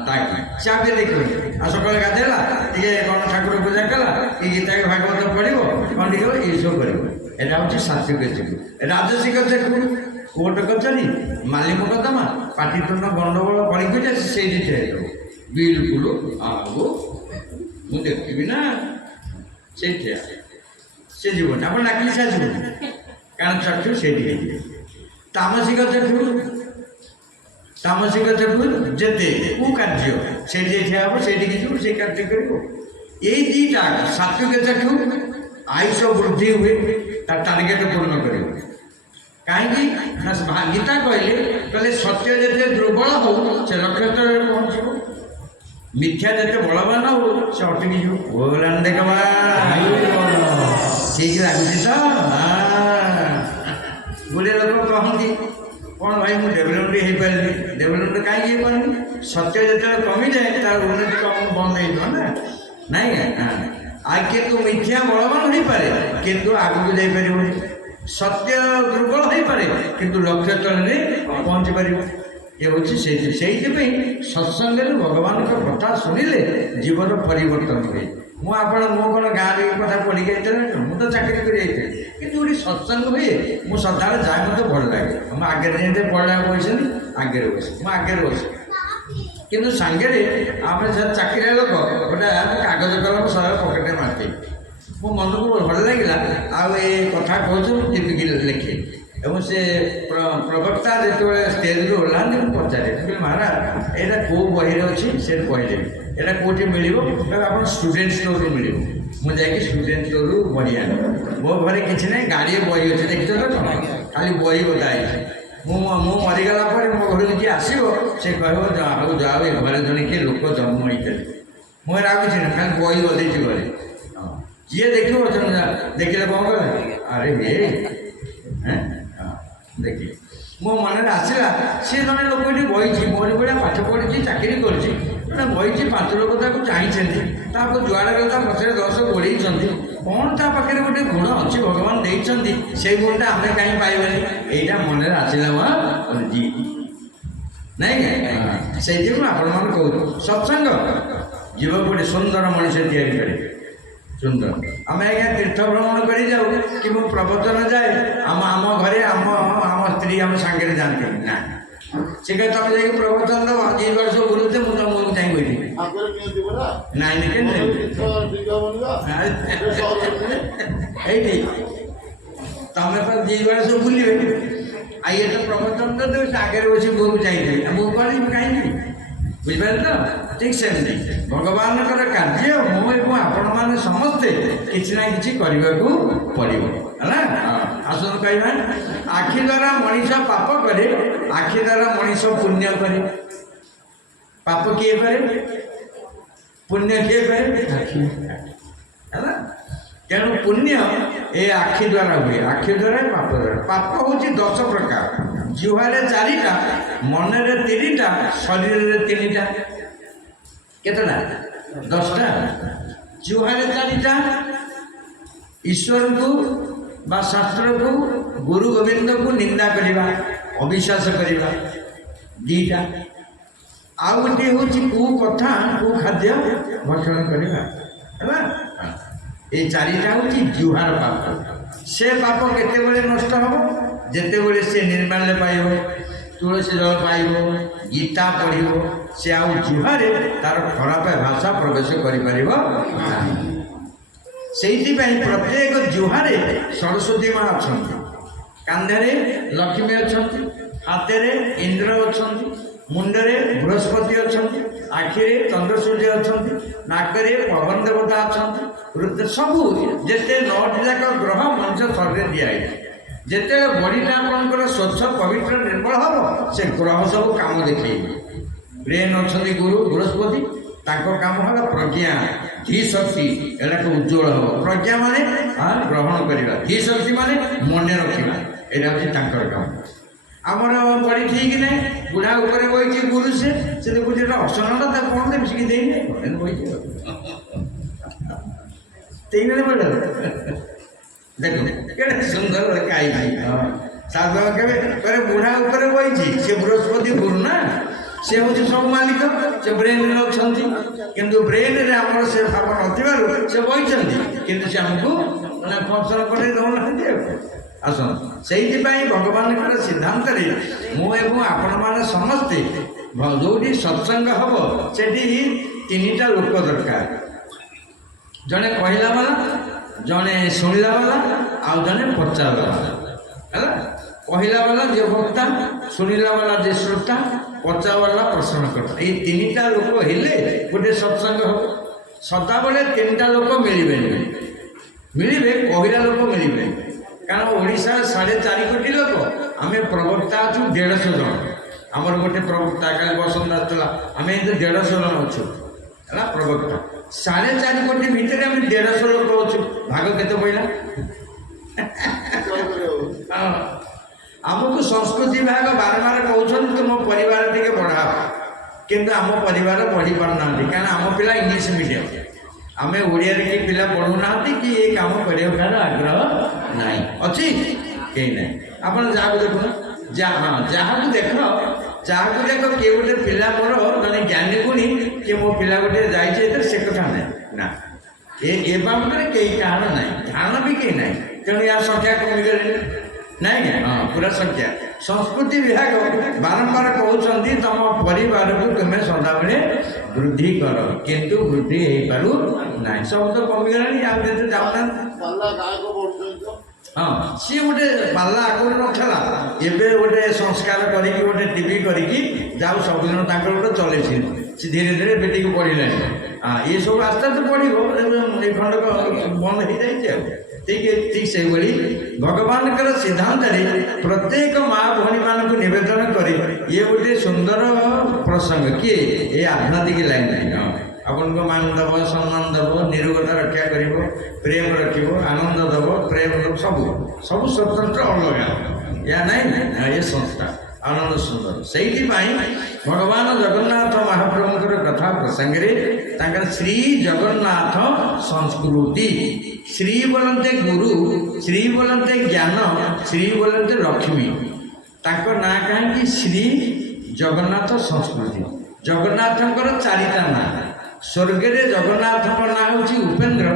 ତାକି ସେ ଆଉ ଟିକେ ଦେଖିବ। ଆଉ ସକାଳେ ଗାଧେଇଲା ଟିକେ କ'ଣ ଠାକୁର ପୂଜା କଲା, କି ଗୀତା ଭାଗବତ ପଢ଼ିବ, କ'ଣ ଟିକେ ଏଇସବୁ କରିବ। এটা হচ্ছে সাত্বিক চক্ষু। রাজসিক চক্ষু কোর্ট কচেরি মালি মোকদ্দমা পাটিতুণ্ড গণ্ডগোଳ କରିକି ସେଇଠି ଠିଆ ହେଇଥିବ, ବିଲକୁଲ ଆଉ ମୁଁ ଦେଖିବି ନା ସେଇ ଠିଆ, ସେ ଯିବନି, ଆପଣ ଡାକିଲେ ସେ ଯିବନି, କାରଣ ଚକ୍ଷୁ ସେଇଠି ହେଇଯିବ। ତାମସିକ ଚକ୍ଷୁ, ତାମସିକ ଚକ୍ଷୁ ଯେତେ କୁକାର୍ଯ୍ୟ ସେଇଠି ଠିଆ ହେବ, ସେଇଠିକି ଯିବ, ସେଇ କାର୍ଯ୍ୟ କରିବ। ଏଇ 2ଟା ସାତ୍ବିକ ଚକ୍ଷୁ ଆୟୁଷ ବୃଦ୍ଧି ହୁଏ, ତା ଟାର୍ଗେଟ ପୂର୍ଣ୍ଣ କରିବ। କାହିଁକି ନା ଗୀତା କହିଲେ ସତ୍ୟ ଯେତେ ଦୁର୍ବଳ ହଉ ସେ ଲକ୍ଷ୍ୟସ୍ଥଳରେ ପହଞ୍ଚିବ, ମିଥ୍ୟା ଯେତେ ବଳବାନ ହଉ ସେ ଅଟକି ଯିବ। ଓଲାନ ଦେଖବା ଠିକ ଲାଗୁଛି ତ? ଗୁଡ଼ିଏ ଲୋକ କହନ୍ତି କ'ଣ ଭାଇ ମୁଁ ଡେଭଲପମେଣ୍ଟ ହେଇପାରିଲି, ଡେଭଲପମେଣ୍ଟ କାହିଁକି ହେଇପାରୁନି? ସତ୍ୟ ଯେତେବେଳେ କମିଯାଏ ତାର ଉନ୍ନତି କମ ବନ୍ଦ ହେଇଯିବ ନା, ନାଇଁ? ଆଉ କିନ୍ତୁ ମିଥ୍ୟା ବଳବାନ ହେଇପାରେ କିନ୍ତୁ ଆଗକୁ ଯାଇପାରିବନି, ସତ୍ୟ ଦୁର୍ବଳ ହେଇପାରେ କିନ୍ତୁ ଲକ୍ଷ୍ୟସ୍ଥଳରେ ପହଞ୍ଚି ପାରିବ। ଏ ହେଉଛି ସେଇଥିପାଇଁ ସତ୍ସଙ୍ଗରେ ଭଗବାନଙ୍କ କଥା ଶୁଣିଲେ ଜୀବନ ପରିବର୍ତ୍ତନ ହୁଏ। ମୁଁ କ'ଣ ଗାଁରେ ଏ କଥା ପଢ଼ିକି ଯାଇଥିଲି, ମୁଁ ତ ଚାକିରି କରି ଯାଇଥିଲି, କିନ୍ତୁ ଗୋଟେ ସତ୍ସଙ୍ଗ ହୁଏ ମୁଁ ସଦାବେଳେ ଯାଏ, ମୋତେ ଭଲ ଲାଗେ। ମୁଁ ଆଗରେ ଯେମିତି ପଢ଼ିବାକୁ ବସିନି, ଆଗରେ ବସେ, ମୁଁ ଆଗରେ ବସେ, କିନ୍ତୁ ସାଙ୍ଗରେ ଆମେ ଚାକିରିଆ ଲୋକ ଗୋଟେ କାଗଜ କଲମ ସହ ପକେଟରେ ମାରିଦିଏ। ମୋ ମନକୁ ଭଲ ଲାଗିଲା, ଆଉ ଏ କଥା କହୁଛୁ ମୁଁ ଟିପିକି ଲେଖେ। ଏବଂ ସେ ପ୍ରବକ୍ତା ଯେତେବେଳେ ଷ୍ଟେଜରୁ ଓହ୍ଲାନ୍ତି ମୁଁ ପଚାରେ, ମହାରାଜ ଏଇଟା କେଉଁ ବହିରେ ଅଛି? ସେ କହିଦେବି। ଏଇଟା କେଉଁଠି ମିଳିବ? ଆପଣ ଷ୍ଟୁଡେଣ୍ଟ ଷ୍ଟୋରରୁ ମିଳିବ। ମୁଁ ଯାଇକି ଷ୍ଟୁଡେଣ୍ଟ ଷ୍ଟୋରରୁ ବହି ଆଣେ। ମୋ ଘରେ କିଛି ନାହିଁ, ଗାଡ଼ିଏ ବହି ଅଛି, ଦେଖିଛ ତ କ'ଣ? ଖାଲି ବହି ଗଦା ହେଇଛି। ମୁଁ ମରିଗଲା ପରେ ମୋ ଘରକୁ ଯିଏ ଆସିବ ସେ କହିବ ଯାଉ ଯାଉ ଏ ଘରେ ଜଣେ କିଏ ଲୋକ ଜନ୍ମ ହେଇଥିଲେ। ମୁଁ ଆଉ କିଛି ନାହିଁ, ଖାଲି ବହି ଗଦେଇଛି ଘରେ। ଯିଏ ଦେଖିବ ଦେଖିଲେ କ'ଣ କଲେ, ଆରେ ହେ ଦେଖିଲେ ମୋ ମନରେ ଆସିଲା ସିଏ ଜଣେ ଲୋକ ଏଠି ବହିଛି, ମୋରି ଭଳିଆ ପାଠ ପଢ଼ିଛି, ଚାକିରି କରିଛି, ଜଣେ ବହିଛି, 5 ଲୋକ ତାକୁ ଚାହିଁଛନ୍ତି, ତାକୁ ଯୁଆଡ଼େ ଗଲେ ତା ପଛରେ 10 ଗୋଡ଼େଇଛନ୍ତି। କ'ଣ ତା ପାଖରେ ଗୋଟେ ଗୁଣ ଅଛି ଭଗବାନ ଦେଇଛନ୍ତି, ସେଇ ଗୁଣଟା ଆମେ କାହିଁ ପାଇବାନି? ଏଇଟା ମନରେ ଆସିଲା ନାଇଁ? ସେଇଥିପାଇଁ ଆପଣମାନେ କହୁଛୁ ସତ୍ସଙ୍ଗ ଜୀବକୁ ଗୋଟେ ସୁନ୍ଦର ମଣିଷ ତିଆରି କରେ। ସୁନ୍ଦର ଆମେ ଆଜ୍ଞା ତୀର୍ଥ ଭ୍ରମଣ କରି ଯାଉ କି ମୁଁ ପ୍ରବଚନ ଯାଏ, ଆମ ଘରେ ଆମ ସ୍ତ୍ରୀ ଆମ ସାଙ୍ଗରେ ଯାଆନ୍ତି ନା, ସେ କହିଲେ ତମେ ଯାଇକି ପ୍ରବଚନ ଦେବ, 2 ବର୍ଷ ବୁଲୁଛେ, ମୁଁ ତମକୁ ଚାହିଁ କହିଲି ନାଇଁ ଏଇଠି ତମେ ତ 2 ବର୍ଷ ବୁଲିବେ, ଆଉ ଇଏ ତ ପ୍ରବଚନ ଦେବେ, ସେ ଆଗରେ ବସି ବୋଉକୁ ଚାହିଁଦେବେ, ମୁଁ କହିବି କାହିଁକି? ବୁଝିପାରିଲେ ତ? ଠିକ୍ ସେମିତି ଭଗବାନଙ୍କର କାର୍ଯ୍ୟ ମୁଁ ଏବଂ ଆପଣମାନେ ସମସ୍ତେ କିଛି ନା କିଛି କରିବାକୁ ପଡ଼ିବ, ହେଲା? ଆସନ୍ତୁ କହିବା, ଆଖି ଦ୍ୱାରା ମଣିଷ ପାପ କରେ, ଆଖି ଦ୍ୱାରା ମଣିଷ ପୁଣ୍ୟ କରେ। ପାପ କିଏ କରେ? ପୁଣ୍ୟ କିଏ କରେ? ଆଖି। ହେଲା? ତେଣୁ ପୁଣ୍ୟ ଏ ଆଖି ଦ୍ୱାରା ହୁଏ, ଆଖି ଦ୍ୱାରା ପାପ ଦ୍ୱାରା। ପାପ ହେଉଛି 10 ପ୍ରକାର, ଜିହ୍ୱାରେ 4ଟା, ମନରେ 3ଟା, ଶରୀରରେ 3ଟା। କେତେଟା? 10ଟା। ଜିହ୍ୱାରେ 4ଟା, ଈଶ୍ୱରଙ୍କୁ ବା ଶାସ୍ତ୍ରକୁ, ଗୁରୁ ଗୋବିନ୍ଦକୁ ନିନ୍ଦା କରିବା, ଅବିଶ୍ୱାସ କରିବା, 2ଟା। ଆଉ ଗୋଟିଏ ହେଉଛି କେଉଁ କଥା, କେଉଁ ଖାଦ୍ୟ ଭକ୍ଷଣ କରିବା, ହେଲା? এই চারিটা ହେଉଛି ଜୁହାର ପାପ। ସେ ପାପ କେତେବେଳେ ନଷ୍ଟ ହେବ? ଯେତେବେଳେ ସେ ନିର୍ମାଲ୍ୟ ପାଇବ, ତୁଳସୀ ଜଳ ପାଇବ, ଗୀତା ପଢ଼ିବ, ସେ ଆଉ ଜୁହାରେ ତାର ଖରାପ ଭାଷା ପ୍ରବେଶ କରିପାରିବ ନାହିଁ। ସେଇଥିପାଇଁ ପ୍ରତ୍ୟେକ ଜୁହାରେ ସରସ୍ୱତୀ ମା ଅଛନ୍ତି, କାନ୍ଧରେ ଲକ୍ଷ୍ମୀ ଅଛନ୍ତି, ହାତରେ ଇନ୍ଦ୍ର ଅଛନ୍ତି, ମୁଣ୍ଡରେ ବୃହସ୍ପତି ଅଛନ୍ତି, ଆଖିରେ ଚନ୍ଦ୍ର ସୂର୍ଯ୍ୟ ଅଛନ୍ତି, ନାକରେ ପବନ ଦେବତା ଅଛନ୍ତି, ସବୁ ଯେତେ 9ଟି ଯାକ ଗ୍ରହ ମଣିଷ ଶରୀରରେ ଦିଆହେଇଛି। ଯେତେବେଳେ ବଡ଼ିଟା ଆପଣଙ୍କର ସ୍ୱଚ୍ଛ ପବିତ୍ର ନିର୍ମଳ ହେବ, ସେ ଗ୍ରହ ସବୁ କାମ ଦେଖେଇବେ। ବ୍ରେନ୍ ଅଛନ୍ତି ଗୁରୁ ବୃହସ୍ପତି, ତାଙ୍କ କାମ ହେଲା ପ୍ରଜ୍ଞା, ଧୀ ଶକ୍ତି, ଏଟାକୁ ଉଜ୍ଜଳ ହେବ। ପ୍ରଜ୍ଞା ମାନେ ଗ୍ରହଣ କରିବା, ଧୀ ଶକ୍ତି ମାନେ ମନେ ରଖିବା, ଏଇଟା ହେଉଛି ତାଙ୍କର କାମ। ଆମର ବଡ଼ି ଠିକ୍ ନାହିଁ, ବୁଢ଼ା ଉପରେ ବହିଛି ଗୁରୁ, ସେ ଦେଖୁଛି ଏଟା ଅସନଟା, ତାକୁ କ'ଣ ଦେବି ଶିଖି ଦେଇନି, ବହିଛି ତିନି ବେଳ ଦେଖ କେତେ ସୁନ୍ଦର ଲେଖା ହେଇଛି। ସାଧୁ କେବେ କହିଲେ ବୁଢ଼ା ଉପରେ ବହିଛି, ସେ ବୃହସ୍ପତି ଗୁରୁ ନା, ସେ ହେଉଛି ସବୁ ମାଲିକ, ସେ ବ୍ରେନ୍ରେ ଅଛନ୍ତି। କିନ୍ତୁ ବ୍ରେନ୍ରେ ଆମର ସେ ଭାବ ନଥିବାରୁ ସେ ବହିଛନ୍ତି, କିନ୍ତୁ ସେ ଆମକୁ ମାନେ ଫଙ୍କସନ୍ କରେଇ ଦେଉନାହାନ୍ତି। ଆଉ ଆସନ୍ତୁ, ସେଇଥିପାଇଁ ଭଗବାନଙ୍କର ସିଦ୍ଧାନ୍ତରେ ମୁଁ ଏବଂ ଆପଣମାନେ ସମସ୍ତେ ଯେଉଁଠି ସତ୍ସଙ୍ଗ ହେବ ସେଠି 3ଟା ଲୋକ ଦରକାର। ଜଣେ କହିଲା ବାଲା, ଜଣେ ଶୁଣିଲା ବାଲା, ଆଉ ଜଣେ ପଚାରିଲା ବାଲା। ହେଲା, କହିଲା ବାଲା ଯେ ବକ୍ତା, ଶୁଣିଲା ବାଲା ଯେ ଶ୍ରୋତା, ପଚାରିଲା ପ୍ରଶ୍ନକର୍ତ୍ତା। ଏଇ 3ଟା ଲୋକ ହେଲେ ଗୋଟେ ସତ୍ସଙ୍ଗ ହେବ। ସଦାବେଳେ 3ଟା ଲୋକ ମିଳିବେନି, ମିଳିବେ କହିଲା ଲୋକ ମିଳିବେନି। କାରଣ ଓଡ଼ିଶାର 4.5 କୋଟି ଲୋକ, ଆମେ ପ୍ରବକ୍ତା ଅଛୁ 150 ଜଣ। ଆମର ଗୋଟେ ପ୍ରବକ୍ତା କାଲି ବସନ୍ତ ଆସିଥିଲା, ଆମେ ଏମିତି 150 ଜଣ ଅଛୁ। ହେଲା ପ୍ରବକ୍ତା 4.5 କୋଟି ଭିତରେ ଆମେ 150 ଲୋକ ଅଛୁ, ଭାଗ କେତେ ପଡ଼ିଲା? ଆମକୁ ସଂସ୍କୃତି ବିଭାଗ ବାରମ୍ବାର କହୁଛନ୍ତି ତୁମ ପରିବାର ଟିକେ ବଢ଼ାଅ, କିନ୍ତୁ ଆମ ପରିବାର ବଢ଼ି ପାରୁନାହାନ୍ତି। କାରଣ ଆମ ପିଲା ଇଂଲିଶ ମିଡ଼ିୟମ, ଆମେ ଓଡ଼ିଆରେ କି ପିଲା ପଢ଼ୁନାହାନ୍ତି, କି ଏ କାମ କରିବାକୁ କାହାର ଆଗ୍ରହ ନାହିଁ, ଅଛି କେହି ନାହିଁ। ଆପଣ ଯାହାକୁ ଦେଖୁନ, ଯାହାକୁ ଦେଖ କିଏ ଗୋଟେ ପିଲା ମୋର ମାନେ ଜ୍ଞାନୀ ଗୁଣୀ, କିଏ ମୋ ପିଲା ଗୋଟେ ଯାଇଛି ଏଥିରେ, ସେ କଥା ନାହିଁ ନା। ଏ ବାବଦରେ କେହି କାହାର ନାହିଁ, ଧାରଣା ବି କେହି ନାହିଁ। ତେଣୁ ୟା ସଂଖ୍ୟା କମିଗଲେଣି ନାଇଁ କି? ପୁରା ସଂଖ୍ୟା। ସଂସ୍କୃତି ବିଭାଗ ବାରମ୍ବାର କହୁଛନ୍ତି ତମ ପରିବାରକୁ ତୁମେ ସଦାବେଳେ ବୃଦ୍ଧି କର, କିନ୍ତୁ ବୃଦ୍ଧି ହେଇପାରୁ ନାହିଁ। ସବୁ ତ କମିଗଲାଣି, ଆଉ ଯେତେ ଯାଉନାହାନ୍ତି। ସିଏ ଗୋଟେ ପାଲା ଆଗରୁ ନଥିଲା, ଏବେ ଗୋଟେ ସଂସ୍କାର କରିକି ଗୋଟେ ଟିଭି କରିକି ଯାଉ ସବୁଦିନ ତାଙ୍କର ଗୋଟେ ଚଲେଇଛି। ସେ ଧୀରେ ଧୀରେ ବେଟିକି ପଢ଼ିଲାଣି। ଏସବୁ ଆସ୍ତେ ଆସ୍ତେ ପଢ଼ିବ, ଏ ଖଣ୍ଡକ ବନ୍ଦ ହେଇଯାଇଛି। ଆଉ ଠିକ୍ ସେଇଭଳି ଭଗବାନଙ୍କର ସିଦ୍ଧାନ୍ତରେ ପ୍ରତ୍ୟେକ ମା ଭଉଣୀମାନଙ୍କୁ ନିବେଦନ କରି ଇଏ ଗୋଟେ ସୁନ୍ଦର ପ୍ରସଙ୍ଗ। କିଏ? ଏ ଆଧ୍ୟାତ୍ମିକ ଲାଇନ୍। ଆପଣଙ୍କ ମାନ ଦେବ, ସମ୍ମାନ ଦେବ, ନିରୋଗତା ରକ୍ଷା କରିବ, ପ୍ରେମ ରଖିବ, ଆନନ୍ଦ ଦେବ, ପ୍ରେମ ଦେବ, ସବୁ ସ୍ୱତନ୍ତ୍ର ଅଲଗା। ଏହା ନାହିଁ ଏ ସଂସ୍ଥା ଆନନ୍ଦ ସୁନ୍ଦର। ସେଇଥିପାଇଁ ଭଗବାନ ଜଗନ୍ନାଥ ମହାପ୍ରଭୁଙ୍କର କଥା ପ୍ରସଙ୍ଗରେ ତାଙ୍କର ଶ୍ରୀ ଜଗନ୍ନାଥ ସଂସ୍କୃତି, ଶ୍ରୀ ବୋଲନ୍ତେ ଗୁରୁ, ଶ୍ରୀ ବୋଲନ୍ତେ ଜ୍ଞାନ, ଶ୍ରୀ ବୋଲନ୍ତେ ଲକ୍ଷ୍ମୀ। ତାଙ୍କ ନାଁ କାହିଁକି ଶ୍ରୀ ଜଗନ୍ନାଥ ସଂସ୍କୃତି? ଜଗନ୍ନାଥଙ୍କର 4ଟା ନାଁ। ସ୍ୱର୍ଗରେ ଜଗନ୍ନାଥଙ୍କ ନାଁ ହେଉଛି ଉପେନ୍ଦ୍ର,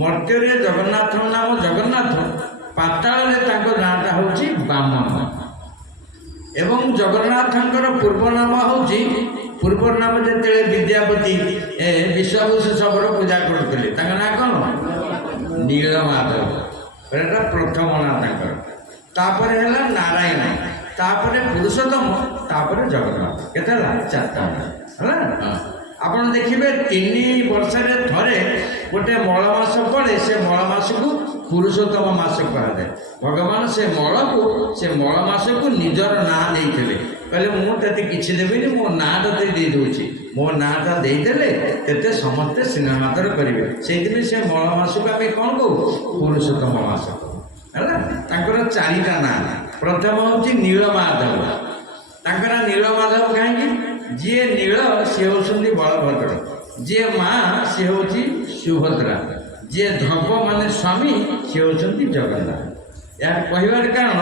ମର୍ତ୍ତ୍ୟରେ ଜଗନ୍ନାଥଙ୍କ ନାମ ଜଗନ୍ନାଥ, ପାତାଳରେ ତାଙ୍କ ନାଁଟା ହେଉଛି ବାମନ। ଏବଂ ଜଗନ୍ନାଥଙ୍କର ପୂର୍ବ ନାମ ହେଉଛି, ପୂର୍ବ ନାମ ଯେତେବେଳେ ବିଦ୍ୟାପତି ବିଶ୍ୱଭୂଷଣର ପୂଜା କରୁଥିଲେ, ତାଙ୍କ ନାଁ କ'ଣ? ନୀଳମାଧବ। ଏଟା ପ୍ରଥମ ନାଁ ତାଙ୍କର। ତାପରେ ହେଲା ନାରାୟଣ, ତାପରେ ପୁରୁଷୋତ୍ତମ, ତାପରେ ଜଗନ୍ନାଥ। କେତେ ହେଲା? 4ଟା ହେଲା। ଆପଣ ଦେଖିବେ 3 ବର୍ଷରେ ଥରେ ଗୋଟେ ମଳ ମାସ ପଡ଼େ, ସେ ମଳ ମାସକୁ ପୁରୁଷୋତ୍ତମ ମାସ କୁହାଯାଏ। ଭଗବାନ ସେ ମଳ ମାସକୁ ନିଜର ନାଁ ଦେଇଥିଲେ। କହିଲେ ମୁଁ ତତେ କିଛି ଦେବିନି, ମୋ ନାଁ ତତେ ଦେଇଦେଉଛି, ମୋ ନାଁଟା ଦେଇଦେଲେ ତେତେ ସମସ୍ତେ ସ୍ନେହାଦର କରିବେ। ସେଇଥିପାଇଁ ସେ ମଳ ମାସକୁ ଆମେ କ'ଣ କହୁ? ପୁରୁଷୋତ୍ତମ ମାସ ହେଲା। ତାଙ୍କର 4ଟା ନାଁ। ପ୍ରଥମ ହେଉଛି ନୀଳମାଧବ। ତାଙ୍କର ନୀଳମାଧବ କାହିଁକି? ଯିଏ ନୀଳ ସିଏ ହେଉଛନ୍ତି ବଳଭଦ୍ର, ଯିଏ ମା ସିଏ ହେଉଛି ସୁଭଦ୍ରା, ଯିଏ ଧବ ମାନେ ସ୍ୱାମୀ ସିଏ ହେଉଛନ୍ତି ଜଗନ୍ନାଥ। ଏହା କହିବାର କାରଣ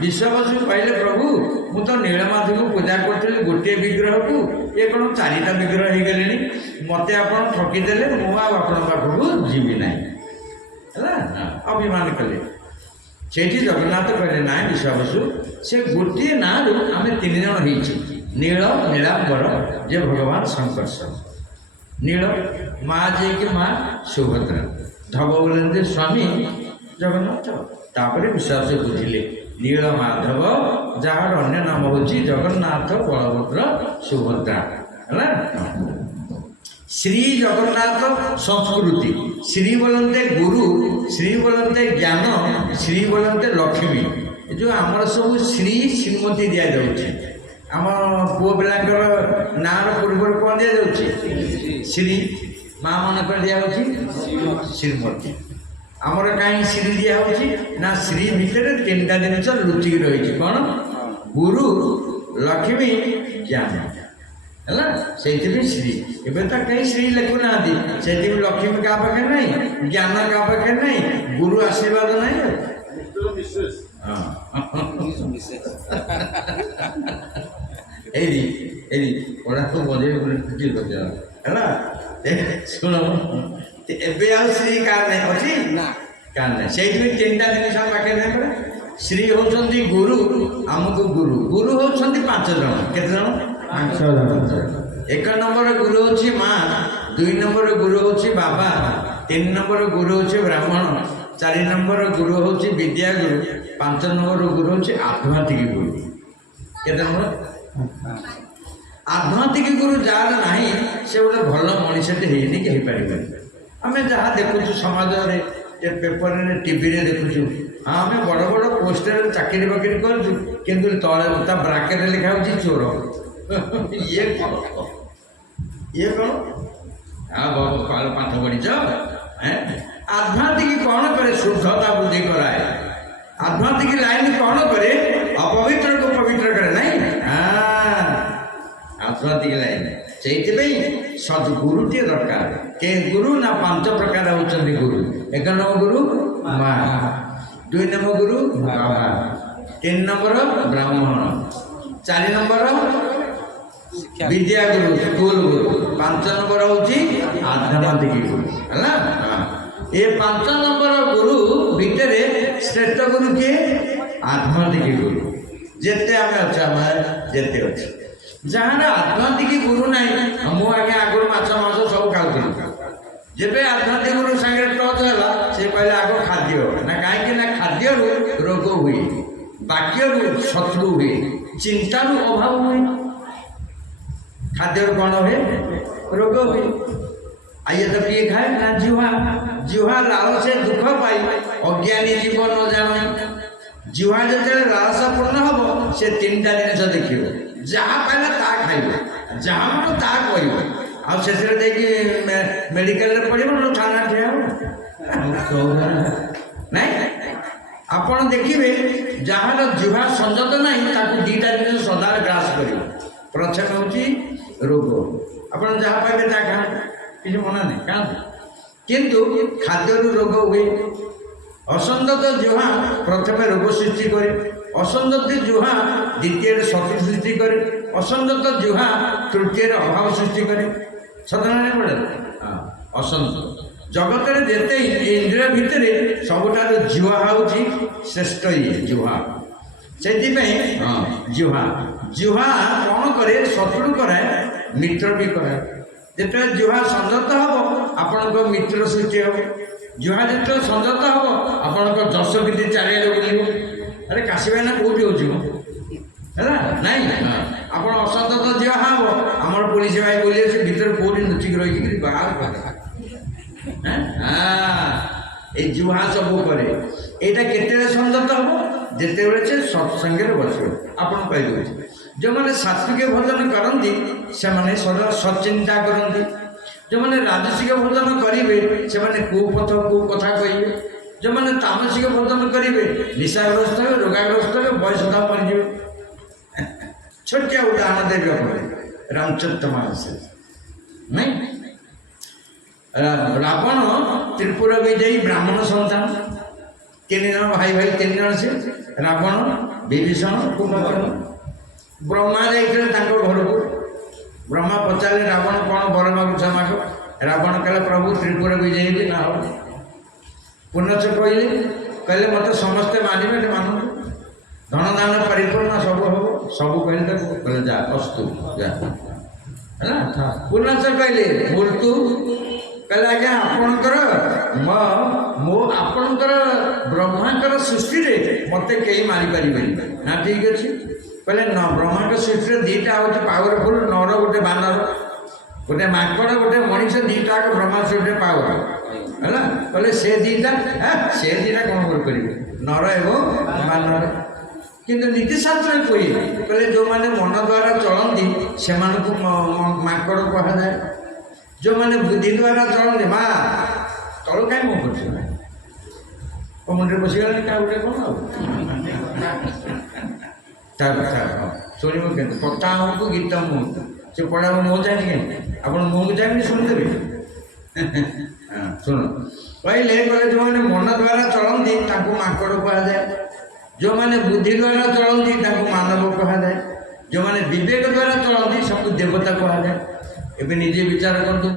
ବିଶ୍ୱବସୁ କହିଲେ ପ୍ରଭୁ ମୁଁ ତ ନୀଳମାଧବକୁ ପୂଜା କରୁଥିଲି ଗୋଟିଏ ବିଗ୍ରହକୁ, ଏ କ'ଣ 4ଟା ବିଗ୍ରହ ହେଇଗଲେଣି, ମୋତେ ଆପଣ ଠକିଦେଲେ, ମୁଁ ଆଉ ଆପଣଙ୍କ ପାଖକୁ ଯିବି ନାହିଁ। ହେଲା ଅଭିମାନ କଲେ। ସେଇଠି ଜଗନ୍ନାଥ କହିଲେ ନାଇଁ ବିଶ୍ୱାବସୁ, ସେ ଗୋଟିଏ ନାଁରୁ ଆମେ 3 ଜଣ ହେଇଛୁ, ନୀଳ ନୀଳାମ୍ବର ଯେ ଭଗବାନ ଶଙ୍କର୍ଷଣ। ନୀଳ ମା ଯିଏକି ମା ସୁଭଦ୍ରା, ଧବ ବୋଲନ୍ତି ସ୍ୱାମୀ ଜଗନ୍ନାଥ। ତାପରେ ବିଶ୍ୱାସ ବୁଝିଲେ ନୀଳ ମାଧବ, ଯାହାର ଅନ୍ୟ ନାମ ହେଉଛି ଜଗନ୍ନାଥ ବଳଭଦ୍ର ସୁଭଦ୍ରା ହେଲା। ଶ୍ରୀ ଜଗନ୍ନାଥ ସଂସ୍କୃତି, ଶ୍ରୀ ବୋଲନ୍ତେ ଗୁରୁ, ଶ୍ରୀ ବୋଲନ୍ତେ ଜ୍ଞାନ, ଶ୍ରୀ ବୋଲନ୍ତେ ଲକ୍ଷ୍ମୀ। ଏ ଯେଉଁ ଆମର ସବୁ ଶ୍ରୀ ଶ୍ରୀମତୀ ଦିଆଯାଉଛି, ଆମ ପୁଅ ପିଲାଙ୍କର ନାଁର ପୂର୍ବରୁ କ'ଣ ଦିଆଯାଉଛି? ଶ୍ରୀ। ମା ମାନଙ୍କର ଦିଆହେଉଛି ଶ୍ରୀମତୀ। ଆମର କାହିଁ ଶ୍ରୀ ଦିଆହେଉଛି ନା ଶ୍ରୀ ଭିତରେ 3ଟା ଜିନିଷ ଲୁଚିକି ରହିଛି। କ'ଣ? ଗୁରୁ, ଲକ୍ଷ୍ମୀ, ଜ୍ଞାନ ହେଲା। ସେଇଥିପାଇଁ ଶ୍ରୀ। ଏବେ ତ କେହି ଶ୍ରୀ ଲେଖୁନାହାନ୍ତି, ସେଇଥିପାଇଁ ଲକ୍ଷ୍ମୀ କାହା ପାଖରେ ନାହିଁ, ଜ୍ଞାନ କାହା ପାଖରେ ନାହିଁ, ଗୁରୁ ଆଶୀର୍ବାଦ ନାହିଁ। ଏଇ ପଢ଼ାକୁ ବଜେଇ ଠିକ୍ ଅଛି ହେଲା। ଶୁଣ, ଏବେ ଆଉ ଶ୍ରୀ କାହାର ନାହିଁ, ଅଛି ନା କାହାର ନାହିଁ। ସେଇଥିପାଇଁ 3ଟା ଜିନିଷ ଆମ ପାଖରେ ନାହିଁ ପରା। ଶ୍ରୀ ହେଉଛନ୍ତି ଗୁରୁ, ଆମକୁ ଗୁରୁ। ଗୁରୁ ହେଉଛନ୍ତି 5 ଜଣ। କେତେ ଜଣ? 5 ଜଣ। 1 ନମ୍ବର ଗୁରୁ ହେଉଛି ମା, 2 ନମ୍ବର ଗୁରୁ ହେଉଛି ବାବା, 3 ନମ୍ବର ଗୁରୁ ହେଉଛି ବ୍ରାହ୍ମଣ, 4 ନମ୍ବର ଗୁରୁ ହେଉଛି ବିଦ୍ୟାଗୁରୁ, 5 ନମ୍ବର ଗୁରୁ ହେଉଛି ଆଧ୍ୟାତ୍ମିକ ଗୁରୁ। କେତେ ନମ୍ବର? ଆଧ୍ୟାତ୍ମିକ ଗୁରୁ ଯାହାର ନାହିଁ ସେ ଗୋଟେ ଭଲ ମଣିଷଟେ ହେଇନି କି ହେଇପାରିବନି। ଆମେ ଯାହା ଦେଖୁଛୁ ସମାଜରେ, ପେପରରେ, ଟିଭିରେ ଦେଖୁଛୁ, ଆମେ ବଡ଼ ବଡ଼ ପୋଷ୍ଟରରେ ଚାକିରି ବାକିରି କରୁଛୁ, କିନ୍ତୁ ତଳେ ତା ବ୍ରାକେଟରେ ଲେଖା ହେଉଛି ଚୋର। ଇଏ କ'ଣ? ଇଏ କ'ଣ? ପାଠ ପଢ଼ିଛ? ଆଧ୍ୟାତ୍ମିକ କ'ଣ କରେ? ଶୁଦ୍ଧତା ବୃଦ୍ଧି କରାଏ। ଆଧ୍ୟାତ୍ମିକ ଲାଇନ କ'ଣ କରେ? ଅପବିତ୍ରକୁ ପବିତ୍ର କରେ। ନାହିଁ ଆଧ୍ୟାତ୍ମିକ ଲାଇନ। ସେଇଥିପାଇଁ ସଦ୍ଗୁରୁଟିଏ ଦରକାର। କେ ଗୁରୁ ନା 5 ପ୍ରକାର ହେଉଛନ୍ତି ଗୁରୁ। 1 ନମ୍ବର ଗୁରୁ ମା, 2 ନମ୍ବର ଗୁରୁ ବାବା, 3 ନମ୍ବର ବ୍ରାହ୍ମଣ, 4 ନମ୍ବର ବିଦ୍ୟାଗୁରୁ ସ୍କୁଲ ଗୁରୁ, 5 ନମ୍ବର ହେଉଛି ଆଧ୍ୟାତ୍ମିକ ଗୁରୁ ହେଲା। ଏ 5 ନମ୍ବର ଗୁରୁ ଭିତରେ ଶ୍ରେଷ୍ଠ ଗୁରୁ କିଏ? ଆଧ୍ୟାତ୍ମିକ ଗୁରୁ। ଯେତେ ଆମେ ଅଛୁ, ଆମେ ଯେତେ ଅଛୁ, ଯାହାର ଆଧ୍ୟାତ୍ମିକ ଗୁରୁ ନାହିଁ। ମୁଁ ଆଜ୍ଞା ଆଗରୁ ମାଛ ମାଂସ ସବୁ ଖାଉଥିଲି, ଯେବେ ଆଧ୍ୟାତ୍ମିକ ଗୁରୁ ସାଙ୍ଗରେ ଟଚ୍ ହେଲା, ସେ କହିଲେ ଆଗ ଖାଦ୍ୟ ନା, କାହିଁକି ନା ଖାଦ୍ୟରୁ ରୋଗ ହୁଏ, ବାକ୍ୟରୁ ଶତ୍ରୁ ହୁଏ, ଚିନ୍ତାରୁ ଅଭାବ ହୁଏ। ଖାଦ୍ୟରୁ କ'ଣ ହୁଏ? ରୋଗ ହୁଏ। ଆଇଏ ତ କିଏ ଖାଏ ନା ଜିହ୍ୱା। ଜିହ୍ୱା ଲାଳସେ ଦୁଃଖ ପାଇ ଅଜ୍ଞାନୀ ଜୀବ ନ ଜାଣେ। ଜିହ୍ୱା ଯେତେବେଳେ ଲାଳସା ପୂର୍ଣ୍ଣ ହେବ, ସେ 3ଟା ଜିନିଷ ଦେଖିବ। ଯାହା ପାଇଲା ତାହା ଖାଇବ, ଯାହା ମନ ତାହା କହିବ। ଆଉ ଶେଷରେ ଯାଇକି ମେଡ଼ିକାଲରେ ପଡ଼ିବ ନା ଥାନା ଠିଆ ହେବ ନାଇଁ। ଆପଣ ଦେଖିବେ ଯାହାର ଜିହ୍ୱା ସଂଯତ ନାହିଁ, ତାକୁ 2ଟା ଜିନିଷ ସଦାବେଳେ ଗ୍ରାସ କରିବ। ପ୍ରଥମେ ହେଉଛି ରୋଗ। ଆପଣ ଯାହା ପାଇବେ ତାହା ଖାଆନ୍ତୁ, କିଛି ମନା ନାହିଁ, ଖାଆନ୍ତୁ। କିନ୍ତୁ ଖାଦ୍ୟରୁ ରୋଗ ହୁଏ। ଅସଂଯତ ଜିହ୍ୱା ପ୍ରଥମେ ରୋଗ ସୃଷ୍ଟି କରେ, ଅସଂଯତ ଜିହ୍ୱା ଦ୍ୱିତୀୟରେ ଶତ୍ରୁ ସୃଷ୍ଟି କରେ, ଅସଂଯତ ଜିହ୍ୱା ତୃତୀୟରେ ଅଭାବ ସୃଷ୍ଟି କରେ। ସତନା ପଡ଼େ ଅସଂଯତ। ଜଗତରେ ଯେତେ ଇନ୍ଦ୍ରିୟ ଭିତରେ ସବୁଠାରୁ ଜିହ୍ୱା ହେଉଛି ଶ୍ରେଷ୍ଠ ଜିହ୍ୱା। ସେଥିପାଇଁ ଜିହ୍ୱା କ'ଣ କରେ? ଶତ୍ରୁ କରାଏ, ମିତ୍ର ବି କରାଏ। ଯେତେବେଳେ ଜିହ୍ୱା ସଂଯତ ହେବ, ଆପଣଙ୍କ ମିତ୍ର ସୃଷ୍ଟି ହେବ। ଜିହ୍ୱା ଯେତେବେଳେ ସଂଯତ ହେବ, ଆପଣଙ୍କ ଯଶ କୀର୍ତ୍ତି ଚାରିଆଡ଼େ ବୁଲିବ। ଆରେ କାଶୀ ଭାଇନା କେଉଁଠି ହେଉଛି ହେଲା ନାଇଁ। ଆପଣ ଅସଂଯତ ଜିହ୍ୱା ହେବ, ଆମର ପୋଲିସ ଭାଇ ବୋଲି ଅଛି, ଭିତରେ କେଉଁଠି ଲୁଚିକି ରହିକିରି ବାହାର କରେ। এই ଜିହ୍ୱା ସବୁ କରେ। ଏଇଟା କେତେବେଳେ ସଂଯତ ହେବ? ଯେତେବେଳେ ସେ ସତ୍ସଙ୍ଗରେ ବସିବ। ଆପଣ କହିଦେଉଛି, ଯେଉଁମାନେ ସାତ୍ଵିକ ଭୋଜନ କରନ୍ତି ସେମାନେ ସଦା ସଚିନ୍ତା କରନ୍ତି। ଯେଉଁମାନେ ରାଜସିକ ଭୋଜନ କରିବେ ସେମାନେ କୁପଥ କଥା କହିବେ। ଯେଉଁମାନେ ତାମସିକ ଭୋଜନ କରିବେ ନିଶାଗ୍ରସ୍ତ ହେବେ, ରୋଗାଗ୍ରସ୍ତ ହେବେ, ବୟସତା ମରିଯିବେ। ଛୋଟିଆ ଉଦାହରଣ ଦେବି ଆପଣ, ରାମଚରିତ ମାନସ ନାଇଁ। ରାବଣ ତ୍ରିପୁର ବିଜୟୀ ବ୍ରାହ୍ମଣ ସନ୍ତାନ, 3 ଜଣ ଭାଇ 3 ଜଣ। ସେ ରାବଣ, ବିଭୀଷଣ, କୁମ୍ଭକର୍ଣ୍ଣ। ବ୍ରହ୍ମା ଯାଇଥିଲେ ତାଙ୍କ ଘରକୁ। ବ୍ରହ୍ମା ପଚାରିଲେ ରାବଣ କ'ଣ ବର ମାଗୁଛ ମାଗ। ରାବଣ କହିଲେ ପ୍ରଭୁ ତ୍ରିପୁର ବିଜୟୀ ବି ନା ହେବ। ପୁନଶ୍ଚ କହିଲେ କହିଲେ ମୋତେ ସମସ୍ତେ ମାନିବେ, ଏଠି ମାନନ୍ତୁ, ଧନ ଦାନ ପରିପୂର୍ଣ୍ଣ ସବୁ ହବ, ସବୁ କହିଲେ ତାକୁ କହିଲେ ଯା ଅସ୍ତୁ ଯା ହେଲା। ପୁନଶ୍ଚ କହିଲେ ମୃତ୍ୟୁ କହିଲେ ଆଜ୍ଞା ଆପଣଙ୍କର ଆପଣଙ୍କର ବ୍ରହ୍ମାଙ୍କର ସୃଷ୍ଟିରେ ମୋତେ କେହି ମାରିପାରିବେନି। ନା ଠିକ୍ ଅଛି। କହିଲେ ବ୍ରହ୍ମାଙ୍କ ସୃଷ୍ଟିରେ ଦୁଇଟା ହେଉଛି ପାୱାରଫୁଲ୍, ନର ଗୋଟେ ବାନର, ଗୋଟେ ମାଙ୍କଡ଼ ଗୋଟେ ମଣିଷ, ଦୁଇଟା ଯାକ ବ୍ରହ୍ମା ସୃଷ୍ଟିରେ ପାୱାର ହେଲା। କହିଲେ ସେ ଦୁଇଟା କ'ଣ କରିପାରିବେ, ନର ଏବଂ ବାନର। କିନ୍ତୁ ନୀତିଶାସ୍ତ୍ରରେ କହିଲେ ଯେଉଁମାନେ ମନ ଦ୍ୱାରା ଚଳନ୍ତି ସେମାନଙ୍କୁ ମାଙ୍କଡ଼ କୁହାଯାଏ, ଯେଉଁମାନେ ବୁଦ୍ଧି ଦ୍ୱାରା ଚଳନ୍ତି ମା ତଳ କାହିଁ ମୁଁ କରୁଛି ମୁଣ୍ଡରେ ବସିଗଲାଣି କାହା ଗୋଟେ କ'ଣ ଆଉ ଶୁଣିବ କେମିତି କଥା ଆମକୁ ଗୀତ ମୁଁ ସେ ପଢ଼ାକୁ ମୁଁ ଚାହିଁନି କେମିତି ଆପଣ ମୁହଁକୁ ଚାହିଁନି ଶୁଣିଦେବେ। ଶୁଣ କହିଲେ ଯେଉଁମାନେ ମନ ଦ୍ୱାରା ଚଳନ୍ତି ତାଙ୍କୁ ମାଙ୍କଡ଼ କୁହାଯାଏ, ଯେଉଁମାନେ ବୁଦ୍ଧି ଦ୍ୱାରା ଚଳନ୍ତି ତାଙ୍କୁ ମାନବ କୁହାଯାଏ, ଯେଉଁମାନେ ବିବେକ ଦ୍ୱାରା ଚଳନ୍ତି ସବୁ ଦେବତା କୁହାଯାଏ। ଏବେ ନିଜେ ବିଚାର କରନ୍ତୁ।